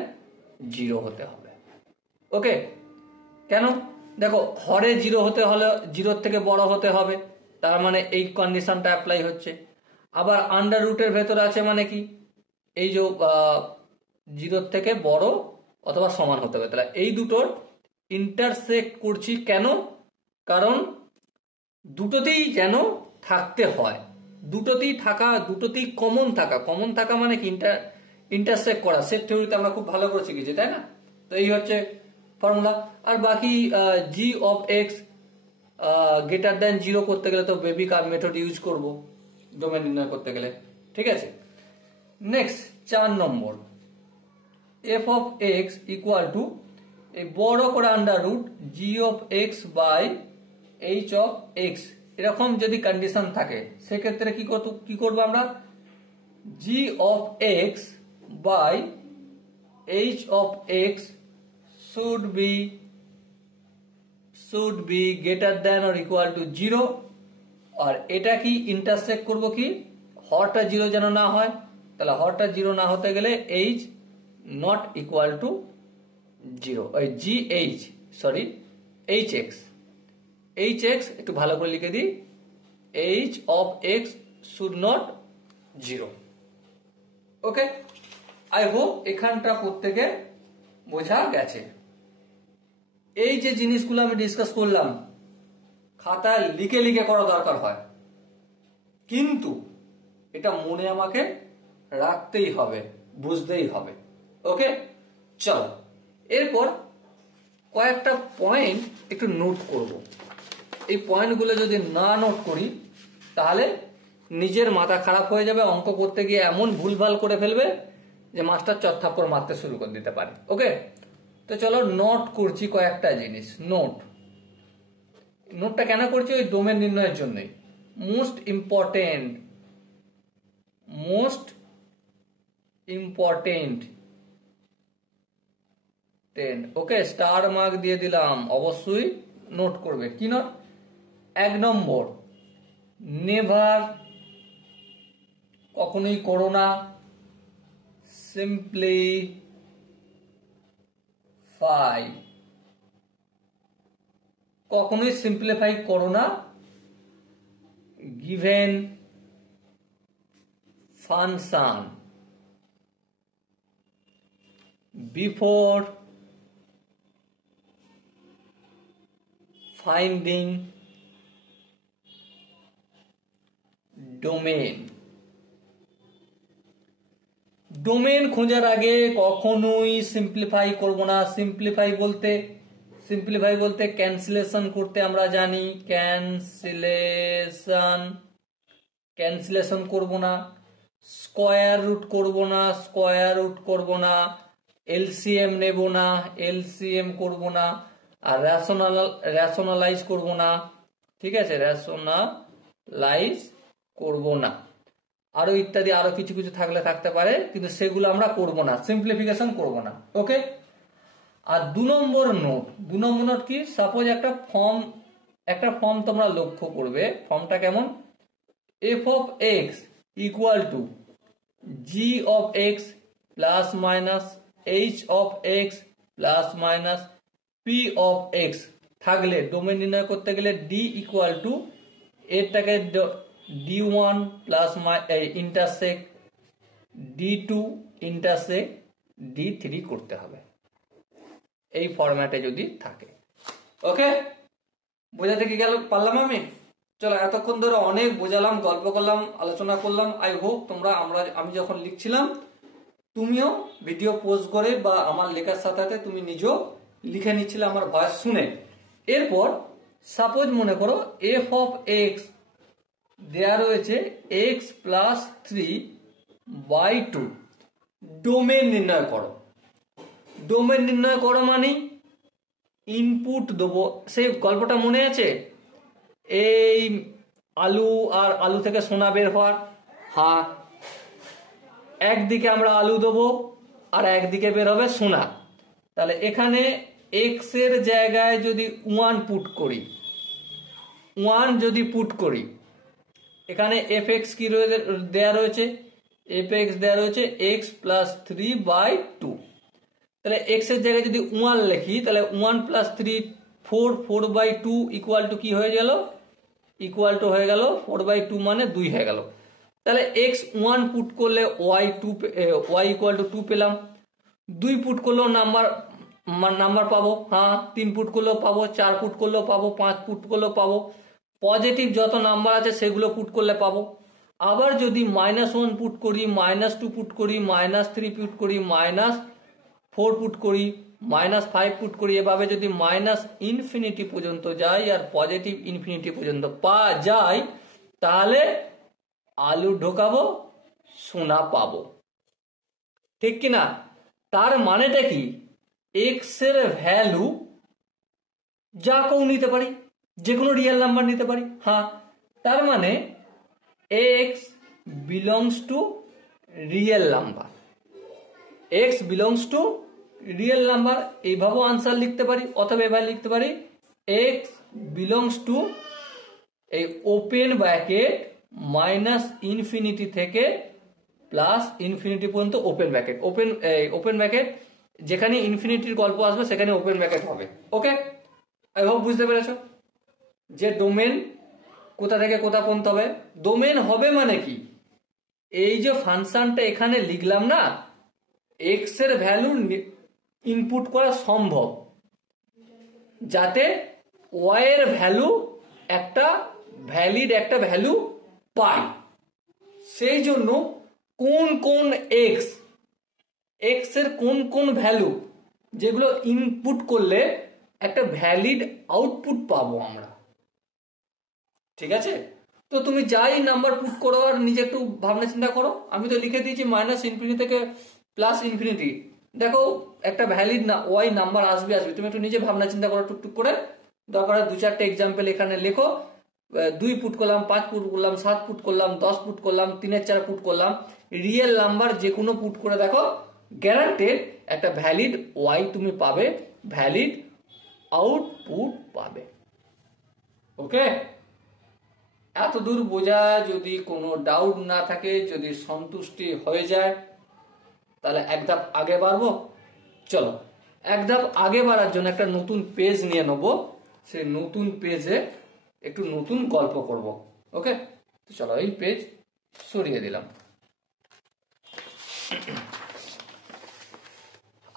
zero হতে হবে। ওকে, কেন, দেখো হরে জিরো হতে হলে জিরোর থেকে বড় হতে হবে, তার মানে এই কন্ডিশনটা অ্যাপ্লাই হচ্ছে। আবার আন্ডার রুটের ভেতরে আছে মানে কি, এই যে জিরোর থেকে বড় অথবা সমান হতে হবে। তাহলে এই দুটোর ইন্টারসেক্ট করছি কেন, কারণ দুটোতেই যেন থাকতে হয়, দুটোতেই থাকা, দুটোতেই কমন থাকা। কমন থাকা মানে কি, ইন্টারসেক্ট করা, সেট থিওরিতে আমরা খুব ভালো করে শিখেছি, তাই না? তো এই হচ্ছে ফর্মুলা। আর বাকি G of X greater than zero করতে গেলে তো বেবি কার্ভ মেথড ইউজ করব ডোমেন নির্ণয় করতে গেলে, ঠিক আছে। নেক্সট 4 নম্বর, F of x equal to এই বড় করে under root G of X by H of X. এরকম যদি কন্ডিশন থাকে সেক্ষেত্রে কি করবো আমরা, G of X by H of X should be greater than or equal to zero. আর এটা কি ইন্টারসেক্ট করব কি, হরটা জিরো যেন না হয়। তাহলে হরটা জিরো না হতে গেলে H not equal to zero, ওই G H sorry H X, H X একটু ভালো করে লিখে দিই, H of X should not zero. Okay, I hope এখানটা প্রত্যেকে বোঝা গেছে। এই যে জিনিসগুলো আমি ডিসকাস করলাম খাতায় লিখে লিখে করা দরকার হয়, কিন্তু এটা মনে আমাকে রাখতেই হবে, বুঝতেই হবে। ওকে, চলো এরপর কয়েকটা পয়েন্ট একটু নোট করব। এই পয়েন্টগুলো যদি না নোট করি তাহলে নিজের মাথা খারাপ হয়ে যাবে, অঙ্ক করতে গিয়ে এমন ভুলভাল করে ফেলবে যে মাস্টার চত্থাপ্পর মারতে শুরু করে দিতে পারে। ওকে, তো চলো নোট করছি কয়েকটা জিনিস। নোটটা কেন করছি? ওই ডোমেন নির্ণয়ের জন্যই। Most important okay, star mark দিয়ে দিলাম, অবশ্যই নোট করবে। কি নোট? 1 নম্বর, নেভার, কখনোই করো না, কখনোই সিম্পলিফাই করো না, given function before finding domain. Domain খোঁজার আগে কখনোই সিম্পলিফাই করব না। সিম্পলিফাই বলতে ক্যান্সেলেশন করতে আমরা জানি। ক্যান্সেলেশন করব না, স্কয়ার রুট করব না, এলসিএম নেব না, এলসিএম করব না, আর রেশনালাইজ করব না। ঠিক আছে, রেশনালাইজ করব না। আরো ইত্যাদি আরো কিছু কিছু থাকলে থাকতে পারে, কিন্তু সেগুলো আমরা করব না, সিম্পলিফিকেশন করব না। ওকে। আর 2 নম্বর নোট কি? সাপোজ একটা ফর্ম তোমরা লক্ষ্য করবে। ফর্মটা কেমন? F of x equal to G of X plus minus H of X plus minus P of X থাকলে ডোমেন নির্ণয় করতে গেলে ডি ইকুয়াল টু এরটাকে d1 plus intersect d2 intersect d3 করতে হবে, এই ফরম্যাটে যদি থাকে। ওকে, বোঝাতে কি গেল পারলাম আমি? চলো, এতক্ষণ ধরে অনেক বোঝালাম, গল্প করলাম, আলোচনা করলাম। আই হোপ তোমরা আমি যখন লিখছিলাম তুমিও ভিডিও পোস্ট করে বা আমার লেখার সাথে সাথে তুমি নিজেও লিখে নিচ্ছিলে আমার ভয়েস শুনে। এরপর সাপোজ মনে করো এফ অফ এক্স দেয়া রয়েছে এক্স প্লাস 3/2। ডোমেন নির্ণয় করো মানে ইনপুট দেবো। সেই গল্পটা মনে আছে? এই আলু আর আলু থেকে সোনা বের হওয়ার। হ্যাঁ, একদিকে আমরা আলু দেবো আর একদিকে বের হবে সোনা। তাহলে এখানে এক্স এর জায়গায় যদি 1 পুট করি, এখানে এফ এক্স কি দেয়া রয়েছে? এফ এক্স দেয়া রয়েছে এক্স প্লাস 3/2। তাহলে এক্স এর জায়গায় যদি 1 লিখি, তাহলে 1 প্লাস 3 4/2 ইকুয়াল টু কি হয়ে গেল? ইকুয়াল টু হয়ে গেল 4/2 মানে 2 হয়ে গেল। তাহলে এক্স 1 পুট করলে ওয়াই ইকুয়াল টু 2 পেলাম। 2 পুট করলেও নাম্বার পাবো। হ্যাঁ, 3 পুট করলেও পাবো, 4 পুট করলেও পাবো, 5 পুট করলেও পাবো। পজিটিভ যত নাম্বার আছে সেগুলো পুট করলে পাবো। আবার যদি -1 পুট করি, -2 পুট করি, -3 পুট করি, -4 পুট করি, -5 পুট করি, এভাবে যদি ইনফিনিটি পর্যন্ত যাই আর পজিটিভ ইনফিনিটি পর্যন্ত যাই, তাহলে আলু ঢোকাবো, সোনা পাবো। ঠিক কিনা? তার মানেটা কি? এক্স এর ভ্যালু যা কেউ নিতে পারি, যে কোনো রিয়েল নাম্বার নিতে পারি। হ্যাঁ, তার মানে x belongs to real number. এইভাবেও আনসার লিখতে পারি, অথবা এবার লিখতে পারি এক্স বিলংস টু এই ওপেন ব্র্যাকেট -ইনফিনিটি থেকে +ইনফিনিটি পর্যন্ত ওপেন ব্র্যাকেট যেখানে ইনফিনিটির গল্প আসবে সেখানে ওপেন ব্র্যাকেট হবে। ওকে, আই হোপ বুঝতে পেরেছো যে ডোমেন কোথা থেকে কোথা পর্যন্ত হবে। ডোমেন হবে মানে কি? এই যে ফাংশনটা এখানে লিখলাম না, এক্স এর ভ্যালু ইনপুট করা সম্ভব, যাতে ওয়াই এর ভ্যালু একটা ভ্যালু পাই। সেই জন্য কোন এক্স এর কোন ভ্যালু যেগুলো ইনপুট করলে একটা ভ্যালিড আউটপুট পাবো আমরা। ঠিক আছে, তো তুমি যাই নাম্বার পুট করো আর নিজে একটু ভাবনা চিন্তা করো। আমি তো লিখে দিয়েছি -ইনফিনিটি থেকে +ইনফিনিটি। দেখো একটা ভ্যালিড না ওয়াই নাম্বার আসবে আসবে, তুমি একটু নিজে ভাবনা চিন্তা করো টুকটুক করে, দরকার হয় 2-4টে এক্সাম্পল এখানে লেখো। 2 পুট করলাম, 5 পুট করলাম, 7 পুট করলাম, 10 পুট করলাম, 3-4 পুট করলাম, রিয়েল নাম্বার যে কোনো পুট করে দেখো, গ্যারান্টেড একটা ভ্যালিড ওয়াই তুমি পাবে, ভ্যালিড আউটপুট পাবে। ওকে, এত দূর বোঝা যদি কোনো ডাউট না থাকে, যদি সন্তুষ্টি হয়ে যায়, তাহলে এক ধাপ আগে বাড়বো। চলো এক ধাপ আগে বাড়ার জন্য একটা নতুন পেজ নিয়ে নেব, সেই নতুন পেজে একটু নতুন গল্প করব। ওকে, তো চলো এই পেজ সরিয়ে দিলাম।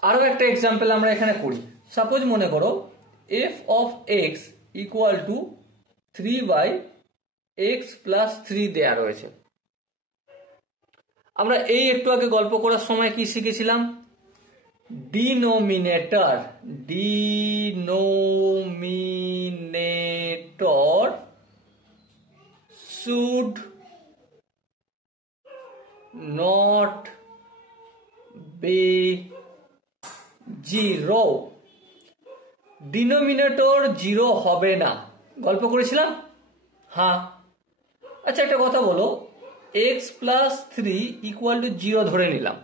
আরো একটা এক্সাম্পল আমরা এখানে করি। সাপোজ মনে করো f of x equal two 3/x + 3 দেয়া রয়েছে। আমরা এই একটু আগে গল্প করার সময় কি শিখেছিলাম? Denominator should not be 0। Denominator 0 হবে না, গল্প করেছিলাম। হ্যাঁ, আচ্ছা একটা কথা বলো, x + 3 = 0 ধরে নিলাম,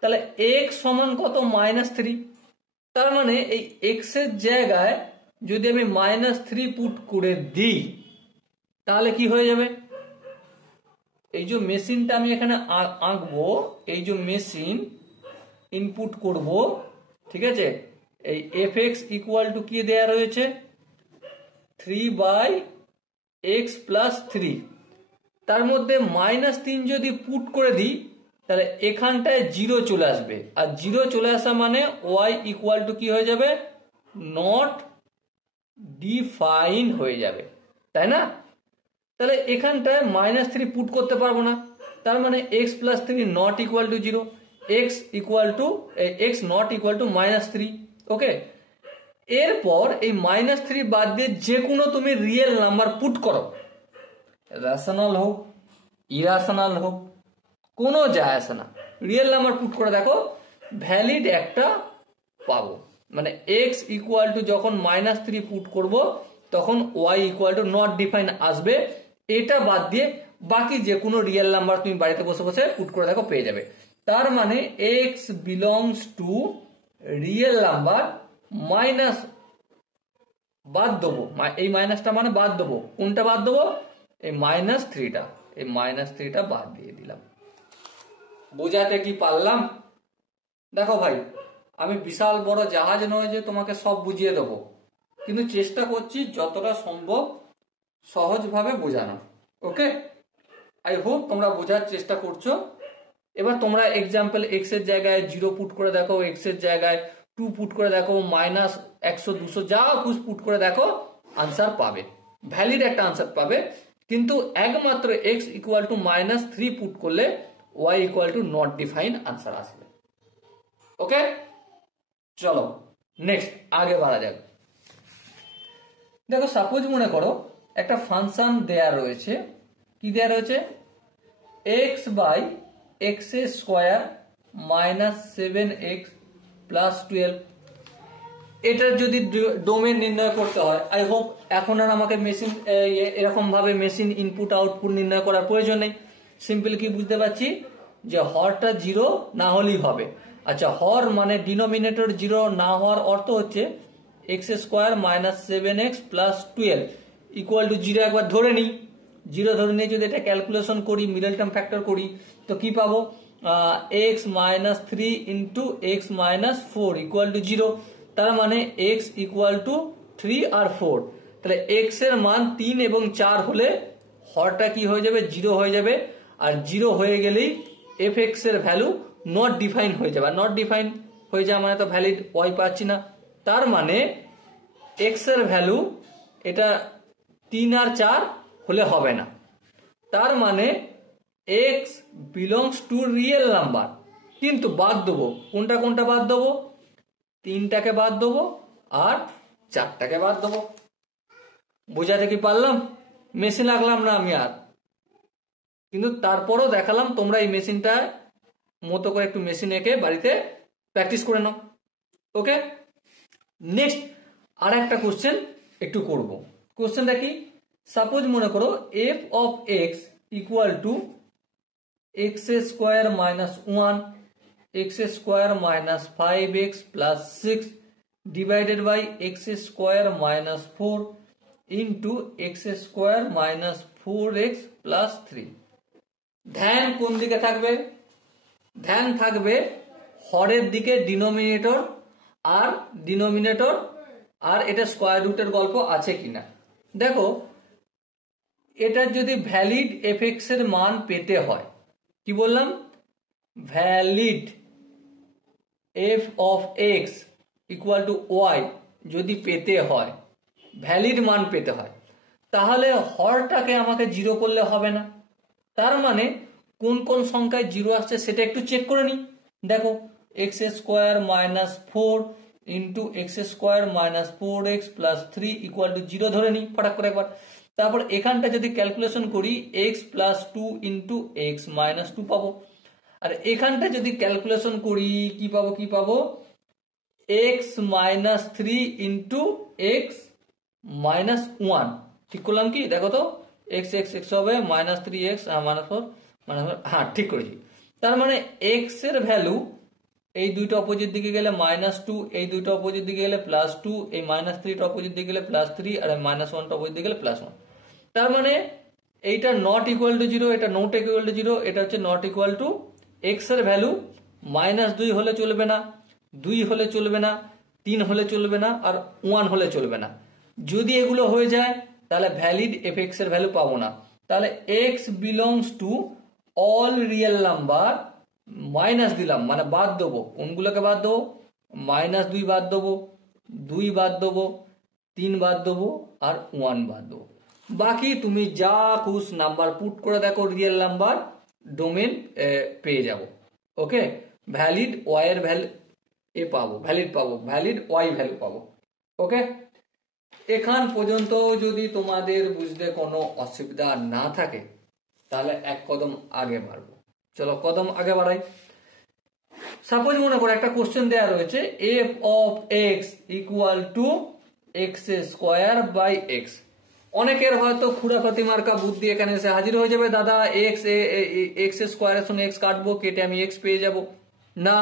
তাহলে x সমান কত? -3। তার মানে এই x এর জায়গায় যদি আমি -3 পুট করে দিই, তাহলে কি হয়ে যাবে? এই যে মেশিনটা আমি এখানে আঁকবো, এই যে মেশিন ইনপুট করব, ঠিক আছে, এই fx = কি দেয়া রয়েছে? 3/x + 3। তার মধ্যে -3 যদি পুট করে দিই, তাহলে এখানটায় 0 চলে আসবে, আর 0 চলে আসা মানে y = কি হয়ে যাবে? নট ডিফাইন হয়ে যাবে, তাই না? তাহলে এখানটায় -3 পুট করতে পারবো না, তার মানে x + 3 not equal two 0, x not equal two -3। ওকে, এরপর এই -3 বাদ দিয়ে যে কোনো তুমি রিয়েল নাম্বার পুট করো, রেশনাল হোক ইরাশনাল হোক, কোনো যায় আসে না, রিয়েল নাম্বার পুট করে দেখো, ভ্যালিড একটা পাবো। মানে x = যখন -3 পুট করব, তখন y = নট ডিফাইন আসবে। এটা বাদ দিয়ে বাকি যে কোনো রিয়েল নাম্বার তুমি বাড়িতে বসে বসে পুট করে দেখো, পেয়ে যাবে। তার মানে x belongs to real number, minus বাদ দেবো, এই মাইনাসটা মানে বাদ দেবো, কোনটা বাদ দেবো? এই -3টা, এই -3টা বাদ দিয়ে দিলাম। বোঝাতে কি পারলাম? দেখো ভাই, আমি বিশাল বড় জাহাজ নয় যে তোমাকে সব বুঝিয়ে দেবো, কিন্তু চেষ্টা করছি যতটা সম্ভব সহজভাবে বোঝানোর। ওকে, আই হোপ তোমরা বোঝার চেষ্টা করছো। এবার তোমরা এক্সাম্পল x এর জায়গায় 0 পুট করে দেখো, x এর জায়গায় 2 পুট করে দেখো, -100 200 যা কুছ পুট করে দেখো, আনসার পাবে, ভ্যালিড একটা আনসার পাবে। কিন্তু একমাত্র x = -3 পুট করলে y = নট ডিফাইন আনসার আসবে। ওকে, চলো নেক্সট আগে বাড়া যাক। দেখো সাপোজ মনে করো একটা ফাংশন দেয়া রয়েছে, কি দেয়া রয়েছে? x/x² -7x + 12। এটার যদি ডোমেন নির্ণয় করতে হয়, আই হোপ এখন আর আমাকে মেশিন এরকম ভাবে মেশিন ইনপুট আউটপুট নির্ণয় করার প্রয়োজন নেই। সিম্পল কি বুঝতে পারছি যে হরটা 0 না হলেই হবে। আচ্ছা, হর মানে ডিনোমিনেটর 0 না হওয়ার অর্থ হচ্ছে x² -7x + 12 = 0 একবার ধরে নিই। 0 ধরে নিয়ে যদি এটা ক্যালকুলেশন করি, মিডল টার্ম ফ্যাক্টর করি, তো কি পাবো? x - 3 × x - 4 = 0। তার মানে x = 3 আর 4, তাহলে x এর মান 3 এবং 4 হলে হরটা কি হয়ে যাবে? 0 হয়ে যাবে। আর 0 হয়ে গেলেই fx এর ভ্যালু নট ডিফাইন হয়ে যাবে। নট ডিফাইন হয়ে যাওয়া মানে তো ভ্যালিড y পাচ্ছি না। তার মানে x এর ভ্যালু এটা 3 আর 4 হলে হবে না। তার মানে x belongs to real number, কিন্তু বাদ দেবো কোনটা কোনটা বাদ দেবো? 3টাকে বাদ দেবো আর 4টাকে বাদ দেবো। বোঝাতে কি পারলাম? মেশিন আঁকলাম না আমি আর, কিন্তু তারপরও দেখালাম তোমরা এই মেশিনটা মতো করে একটু মেশিন এঁকে বাড়িতে প্র্যাকটিস করে নাও। ওকে, নেক্সট আর একটা কোশ্চেন একটু করব। কোশ্চেনটা কি, সাপোজ মনে করো f of x equal to x square minus 1 x square minus 5x plus 6 divided by x square minus 4 into x square minus 4x plus 3। ধ্যান কোন দিকে থাকবে? ধ্যান থাকবে হরের দিকে, ডিনোমিনেটর আর এটা স্কোয়ার রুটের গল্প আছে কিনা। দেখো এটার যদি ভ্যালিড এফএক্স এর মান পেতে হয়, কি বললাম, valid f of x equal to y যদি পেতে হয়, ভ্যালিড মান পেতে হয়, তাহলে হরটাকে আমাকে জিরো করলে হবে না। তার মানে কোন কোন সংখ্যায় জিরো আসছে সেটা একটু চেক করে নিই। দেখো x square minus 4 into x square minus 4x plus 3 equal to 0 ধরে নিই ফটাক করে একবার। তারপর এখানটা যদি ক্যালকুলেশন করি x plus 2 into x minus 2 পাবো। আর এখানটা যদি ক্যালকুলেশন করি কি পাবো x minus 3 into x minus 1। ঠিক করলাম কি? দেখো তো এক্স এক্স এক্স হবে মাইনাস 3x মাইনাস 4 মাইনাস, হ্যাঁ ঠিক করেছি। তার মানে এক্স এর ভ্যালু এই দুইটা অপোজিট দিকে গেলে মাইনাস 2, এই দুইটা অপোজিট দিকে গেলে প্লাস 2, এই মাইনাস 3টা অপোজিট দিকে গেলে প্লাস 3 আর মাইনাস 1টা অপোজিট দিকে গেলে প্লাস 1। তার মানে এইটা নট ইকুয়াল টু 0, এটা নট ইকুয়াল টু 0, এটা হচ্ছে নট ইকুয়াল টু এক্স এর ভ্যালু মাইনাস 2 হলে চলবে না, 2 হলে চলবে না, 3 হলে চলবে না, আর 1 হলে চলবে না। যদি এগুলো হয়ে যায় তাহলে ভ্যালিড এফএক্স এর ভ্যালু পাবো না। তাহলে x belongs to all real number, minus দিলাম মানে বাদ দেবো, কোনগুলোকে বাদ দেবো, মাইনাস 2 বাদ দেবো, 2 বাদ দেবো, 3 বাদ দেবো আর 1 বাদ দেবো। বাকি তুমি যা খুশ নাম্বার পুট করে দেখো রিয়েল নাম্বার ডোমেন পেয়ে যাবো। ওকে, ভ্যালিড ওয়াই এর ভ্যালু পাবো, ভ্যালিড ওয়াই ভ্যালু পাবো। ওকে, এখান পর্যন্ত যদি তোমাদের বুঝতে কোনো অসুবিধা না থাকে তাহলে এক কদম আগে বাড়বো। চলো কদম আগে বাড়াই। সাপোজ মনে করো একটা কোশ্চেন দেওয়া রয়েছে f of x equal to x square by x. অনেকের হয়তো খুঁড়াফাতি মার্কা বুদ্ধি এখানে এসে হাজির হয়ে যাবে, দাদা এক্স স্কোয়ারের সঙ্গে এক্স কাটবো, কেটে আমি এক্স পেয়ে যাব। না,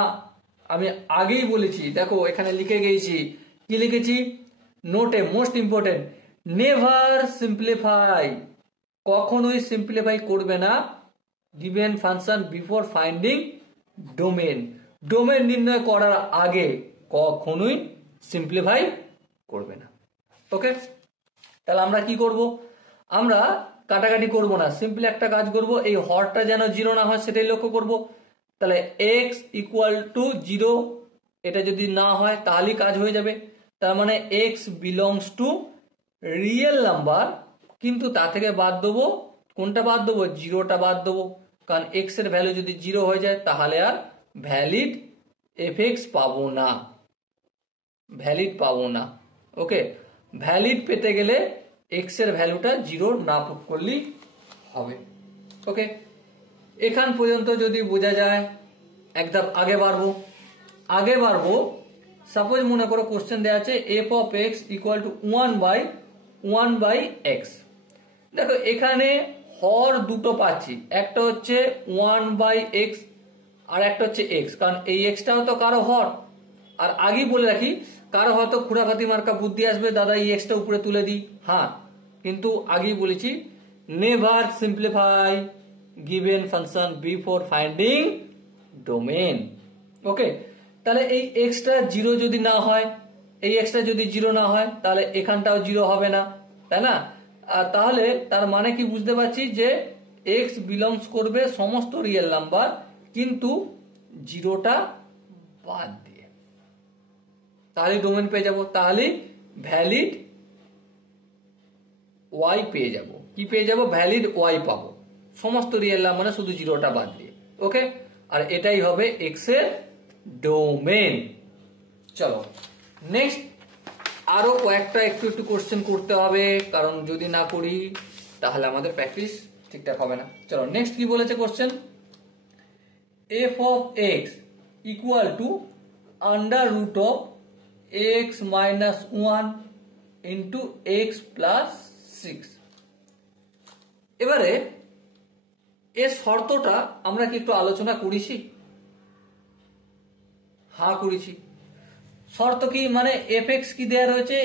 আমি আগেই বলেছি, দেখো এখানে লিখে গেছি, কি লিখেছি নোটে, মোস্ট ইম্পর্টেন্ট, নেভার সিম্পলিফাই, কখনোই সিম্পলিফাই করবে না given function before finding domain. Domain নির্ণয় করার আগে কখনোই সিম্পলিফাই করবে না। ওকে, তাহলে আমরা কি করব, আমরা কাটাকাটি করব না, সিম্পলি একটা কাজ করব, এই হরটা যেন 0 না হয় সেটাই লক্ষ্য করব। তাহলে x ইকুয়াল টু 0, এটা যদি না হয় তাহলেই কাজ হয়ে যাবে। তার মানে x belongs to real number, কিন্তু তা থেকে বাদ দেবো, কোনটা বাদ দেবো, 0টা বাদ দেবো, কারণ x এর ভ্যালু যদি 0 হয়ে যায় তাহলে আর ভ্যালিড এফএক্স পাবো না, ভ্যালিড পাবো না। ওকে, ভ্যালিড পেতে গেলে x এর ভ্যালুটা 0 না পুট করলেই হবে। ওকে, এখান পর্যন্ত যদি বোঝা যায় এক ধাপ আগে বাড়বো। সাপোজ মনে করো কোশ্চেন দেওয়া আছে f of x equal to 1 by x. দেখো এখানে হর দুটো পাচ্ছি, একটা হচ্ছে 1 বাই এক্স আর একটা হচ্ছে এক্স, কারণ এই এক্সটাও তো কারো হর। আর আগেই বলে রাখি, কারো হয়তো খুঁড়াফাতি মার্কা বুদ্ধি আসবে, দাদা এই এক্সটা উপরে তুলে দিই, হ্যাঁ, কিন্তু আগেই বলেছি never simplify given function before finding domain. Okay, তাহলে এই এক্সটা 0 যদি না হয়, এই এক্সটা যদি 0 না হয় তাহলে এখানটাও 0 হবে না, তাই না? আর তাহলে তার মানে কি বুঝতে পারছি যে এক্স বিলংস করবে সমস্ত রিয়েল নাম্বার, কিন্তু 0টা বাদ দিয়ে, তাহলে ডোমেন পেয়ে যাব, তাহলে ভ্যালিড ওয়াই পেয়ে যাব। কি পেয়ে যাব? ভ্যালিড ওয়াই পাবো, সমস্ত রিয়েল নাম্বার মানে শুধু 0টা বাদ দিয়ে। ওকে, আর এটাই হবে এক্স এর ডোমেন। চলো নেক্সট, আরো কয়েকটা একটু কোশ্চেন করতে হবে, কারণ যদি না করি তাহলে আমাদের প্র্যাকটিস ঠিকঠাক হবে না। চলো নেক্সট কি বলেছে question, f of x equal to under root of x minus 1 into x plus 6। এবারে এর শর্তটা আমরা কি একটু আলোচনা করেছি? হ্যাঁ করেছি। শর্ত কি, মানে fx কি দেয়া রয়েছে,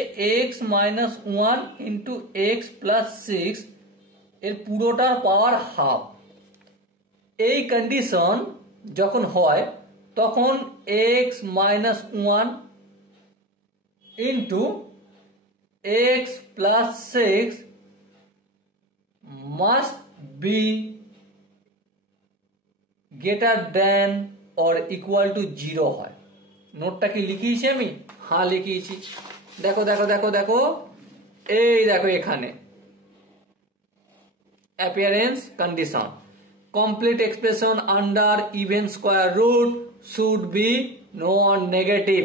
x minus 1 into x plus 6 এর পুরোটার পাওয়ার হাফ। এই কন্ডিশন যখন হয় তখন x minus 1 into x plus 6 must be greater than or equal two 0 হয়। নোটটা কি লিখিয়েছি আমি? হ্যাঁ লিখিয়েছি। দেখো দেখো দেখো দেখো, এই দেখো এখানে appearance condition, complete expression under even square root should be non negative,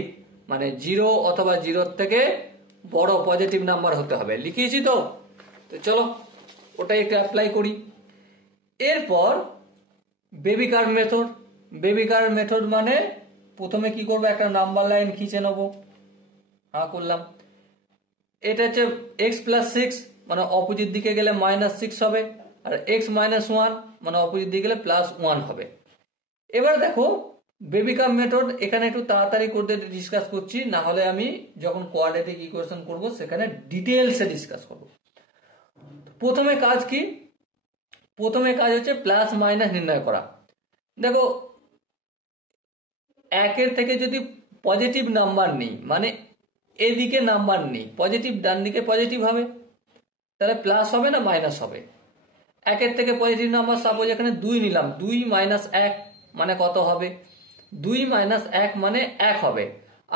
মানে 0 অথবা 0 থেকে বড় পজিটিভ নাম্বার হতে হবে। লিখিয়েছি তো চলো ওটাই একটু অ্যাপ্লাই করি। এরপর baby curve method. Baby curve method মানে প্রথমে কি করবো, একটা নাম্বার লাইন খিঁচে নেবো। হ্যাঁ করলাম। এটা হচ্ছে এক্স প্লাস 6 মানে অপোজিট দিকে গেলে মাইনাস 6 হবে, আর এক্স মাইনাস 1 মানে অপোজিট দিকে গেলে প্লাস 1 হবে। এবার দেখো বেবি কার্ভ মেথড এখানে একটু তাড়াতাড়ি করতে ডিসকাস করছি, না হলে আমি যখন কোয়াড্রেটিক ইকুয়েশন করব সেখানে ডিটেলসে ডিসকাস করব। প্রথমে কাজ কি, প্রথমে কাজ হচ্ছে প্লাস মাইনাস নির্ণয় করা। দেখো একের থেকে যদি পজিটিভ নাম্বার নিই, মানে এদিকে নাম্বার নিই পজিটিভ, ডান দিকে পজিটিভ হবে, তাহলে প্লাস হবে না মাইনাস হবে? একের থেকে পজিটিভ নাম্বার সাপোজ এখানে 2 নিলাম, 2 মাইনাস 1 মানে কত হবে? 2 মাইনাস 1 মানে 1 হবে।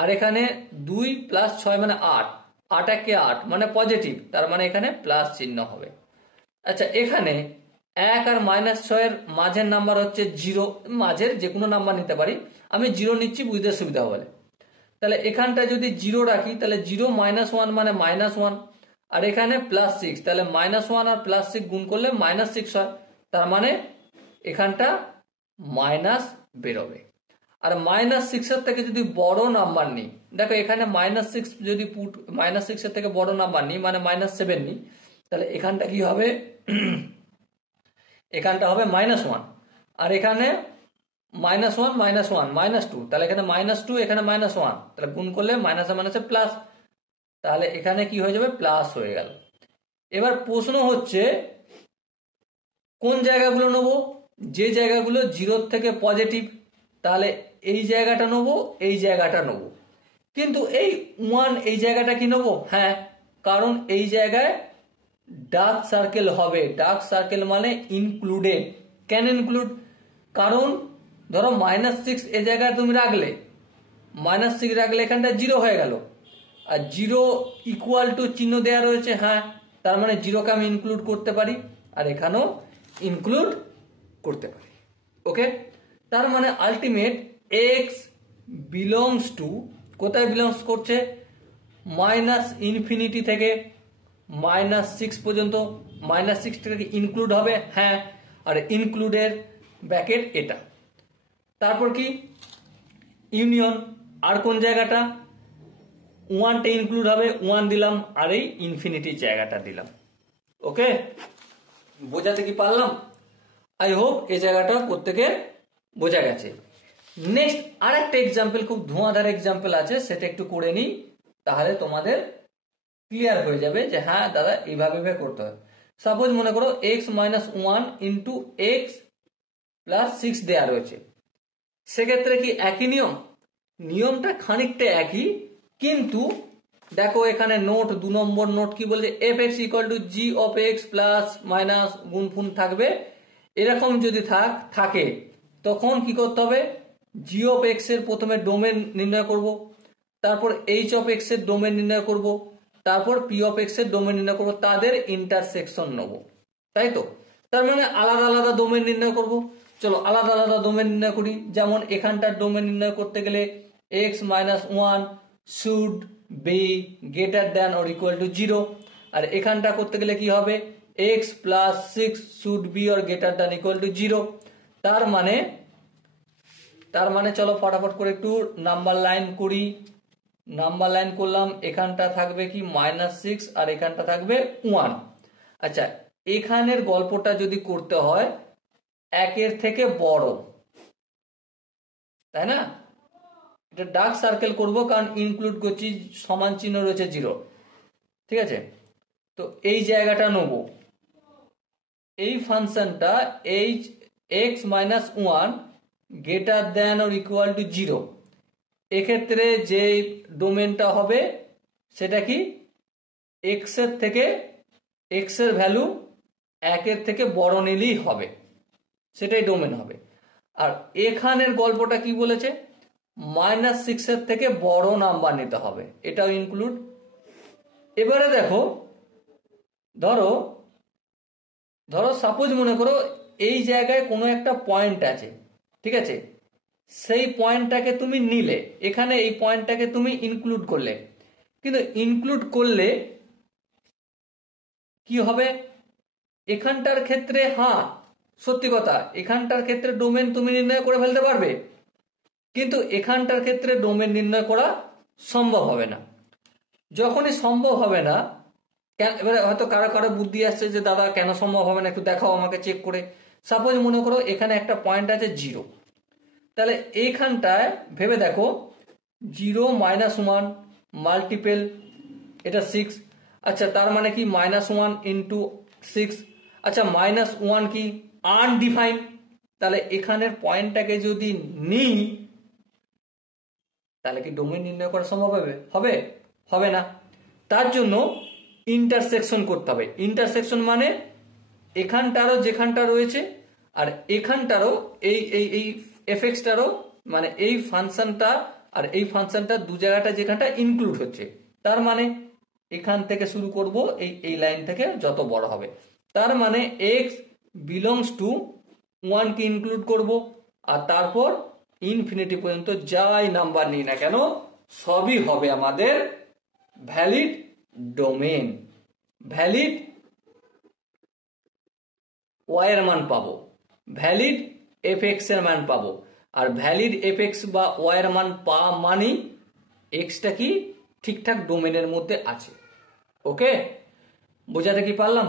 আর এখানে 2 প্লাস 6 মানে 8, 8 একে 8 মানে পজিটিভ, তার মানে এখানে প্লাস চিহ্ন হবে। আচ্ছা এখানে 1 আর মাইনাস 6 এর মাঝের নাম্বার হচ্ছে 0, মাঝের যে কোনো নাম্বার নিতে পারি, আমি 0 নিচ্ছি বুঝতে সুবিধা বলে। তাহলে এখানটা যদি 0 রাখি তাহলে 0 মাইনাস 1 মানে মাইনাস 1, আর এখানে প্লাস 6, তাহলে মাইনাস 1 আর প্লাস 6 গুণ করলে মাইনাস 6 হয়, তার মানে এখানটা মাইনাস বেরোবে। আর মাইনাস 6 এর থেকে যদি বড় নাম্বার নিই, দেখো এখানে মাইনাস 6 যদি মাইনাস 6 এর থেকে বড় নাম্বার নিই মানে মাইনাস 7 নিই, তাহলে এখানটা কি হবে, এখানটা হবে মাইনাস 1, আর এখানে মাইনাস 1 মাইনাস 1 মাইনাস 2, তাহলে এখানে মাইনাস 2 এখানে মাইনাস 1, তাহলে গুণ করলে মাইনাসে মাইনাসে প্লাস, তাহলে এখানে কি হয়ে যাবে, প্লাস হয়ে গেল। এবার প্রশ্ন হচ্ছে কোন জায়গাগুলো নেবো, যে জায়গাগুলো 0 থেকে পজিটিভ, তাহলে এই জায়গাটা নেবো, এই জায়গাটা নেবো। কিন্তু এই 1 এই জায়গাটা কি নেবো? হ্যাঁ, কারণ এই জায়গায় ডার্ক সার্কেল হবে। ডার্ক সার্কেল মানে ইনক্লুডেড। কেন ইনক্লুড? কারণ ধরো মাইনাস 6 এই জায়গায় তুমি রাখলে, মাইনাস 6 রাখলে এখানটা 0 হয়ে গেল, আর 0 ইকুয়াল টু চিহ্ন দেওয়া রয়েছে, হ্যাঁ, তার মানে 0কে আমি ইনক্লুড করতে পারি, আর এখানেও ইনক্লুড করতে পারি। ওকে, তার মানে আলটিমেট এক্স বিলংস টু, কোথায় বিলংস করছে, মাইনাস ইনফিনিটি থেকে মাইনাস 6 পর্যন্ত। মাইনাস 6টা কি ইনক্লুড হবে? হ্যাঁ, আর ইনক্লুডের ব্র্যাকেট এটা। তারপর কি ইউনিয়ন, আর কোন জায়গাটা 1টা ইনক্লুড হবে, 1 দিলাম, আর এই ইনফিনিটির জায়গাটা দিলাম। ওকে, বোঝাতে কি পারলাম? আই হোপ এই জায়গাটা প্রত্যেকে বোঝা গেছে। নেক্সট আর একটা এক্সাম্পল, খুব ধোঁয়াধার এক্সাম্পল আছে, সেটা একটু করে নিই, তাহলে তোমাদের ক্লিয়ার হয়ে যাবে যে হ্যাঁ দাদা এইভাবে করতে হয়। সাপোজ মনে করো x minus 1 into x plus 6 দেওয়া রয়েছে, সেক্ষেত্রে কি একই নিয়ম? নিয়মটা খানিকটা একই, কিন্তু দেখো এখানে নোট 2 নম্বর নোট কি বলছে, F X equal to G of X plus minus গুণফুন থাকবে। এরকম যদি থাকে তখন কি করতে হবে, জি অফ এক্স এর প্রথমে ডোমেন নির্ণয় করব, তারপর এইচ অফ এক্স এর ডোমেন নির্ণয় করব, তারপর পি অফ এক্স এর ডোমেন নির্ণয় করব, তাদের ইন্টারসেকশন নেব, তাই তো? তার মানে আলাদা আলাদা ডোমেন নির্ণয় করব। চলো আলাদা আলাদা ডোমেন নির্ণয় করি। যেমন এখানটার ডোমেন নির্ণয় করতে গেলে x minus 1 should be greater than or equal two 0, আর এখানটা করতে গেলে কি হবে, x plus 6 should be or greater than equal to 0। তার মানে চলো ফটাফট করে একটু নাম্বার লাইন করি। নাম্বার লাইন করলাম, এখানটা থাকবে কি -6 আর এখানটা থাকবে 1। আচ্ছা, এখানের গল্পটা যদি করতে হয় একের থেকে বড়, তাই না? এটা ডার্ক সার্কেল করব কারণ ইনক্লুড করছি, সমান চিহ্ন রয়েছে 0, ঠিক আছে? তো এই জায়গাটা নেব, এই ফাংশনটা h(x-1) greater than or equal two 0, এক্ষেত্রে যে ডোমেনটা হবে সেটা কি x এর ভ্যালু 1 থেকে বড় নিলেই হবে, সেটাই ডোমেন হবে। আর এখানের গল্পটা কি বলেছে, -6 এর থেকে বড় নাম্বার নিতে হবে, এটাও ইনক্লুড। এবারে দেখো, ধরো সাপোজ মনে করো এই জায়গায় কোনো একটা পয়েন্ট আছে, ঠিক আছে? সেই পয়েন্টটাকে তুমি নিলে, এখানে এই পয়েন্টটাকে তুমি ইনক্লুড করলে, কিন্তু ইনক্লুড করলে কি হবে এখানটার ক্ষেত্রে? হ্যাঁ, সত্যি কথা, এখানটার ক্ষেত্রে ডোমেন তুমি নির্ণয় করে ফেলতে পারবে, কিন্তু এখানটার ক্ষেত্রে ডোমেন নির্ণয় করা সম্ভব হবে না। যখনই সম্ভব হবে না, এবারে হয়তো কারো কারো বুদ্ধি আসছে যে দাদা কেন সম্ভব হবে না, একটু দেখাও আমাকে চেক করে। সাপোজ মনে করো এখানে একটা পয়েন্ট আছে 0, তাহলে এইখানটায় ভেবে দেখো 0-1 মাল্টিপেল, এটা 6। আচ্ছা, তার মানে কি -1 ইন্টু 6। আচ্ছা, -1 কি আনডিফাইন, তাহলে এখানের পয়েন্টটাকে যদি নিই তাহলে কি ডোমেন নির্ণয় করা সম্ভব হবে? হবে না। তার জন্য ইন্টারসেকশন করতে হবে। ইন্টারসেকশন মানে এখানটারও যেখানটা রয়েছে আর এখানটারও এই এই এই এফএক্সটারও, মানে এই ফাংশনটা আর এই ফাংশনটা দু জায়গাটা যেখানটা ইনক্লুড হচ্ছে, তার মানে এখান থেকে শুরু করব, এই লাইন থেকে যত বড় হবে, তার মানে x belongs to 1 K include করব, আর তারপর ইনফিনিটি পর্যন্ত যাই নাম্বার নিই না কেন সবই হবে আমাদের ভ্যালিড ডোমেন। ভ্যালিড y এর মান পাবো, ভ্যালিড fx এর মান পাবো, আর ভ্যালিড fx বা y এর মান পাওয়া মানে x টা কি ঠিকঠাক ডোমেনের মধ্যে আছে। ওকে, বোঝাতে কি পারলাম?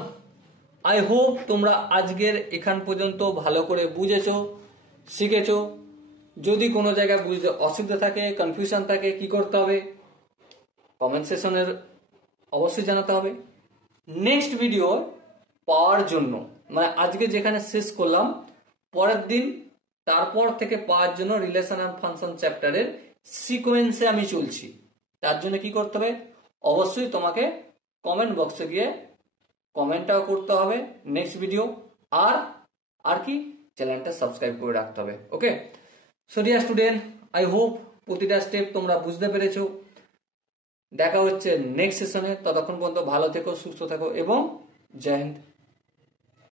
আই হোপ তোমরা আজকের এখান পর্যন্ত ভালো করে বুঝেছো, শিখেছো। যদি কোনো জায়গায় বুঝতে অসুবিধা থাকে, কনফিউশন থাকে, কি করতে হবে? কমেন্ট সেকশনের অবশ্যই জানাতে হবে। নেক্সট ভিডিও পাওয়ার জন্য, মানে আজকে যেখানে শেষ করলাম, পরের দিন তারপর থেকে পাওয়ার জন্য রিলেশন এন্ড ফাংশন চ্যাপ্টারের সিকোয়েন্সে আমি চলছি। তার জন্য কি করতে হবে? অবশ্যই তোমাকে কমেন্ট বক্সে গিয়ে কমেন্টটাও করতে হবে নেক্সট ভিডিও, আর কি চ্যানেলটা সাবস্ক্রাইব করে রাখতে হবে। Okay, so dear student, I hope প্রতিটা স্টেপ তোমরা বুঝতে পেরেছো। দেখা হচ্ছে নেক্সট সেশনে, ততক্ষণ পর্যন্ত ভালো থেকো, সুস্থ থাকো এবং জয় হিন্দ।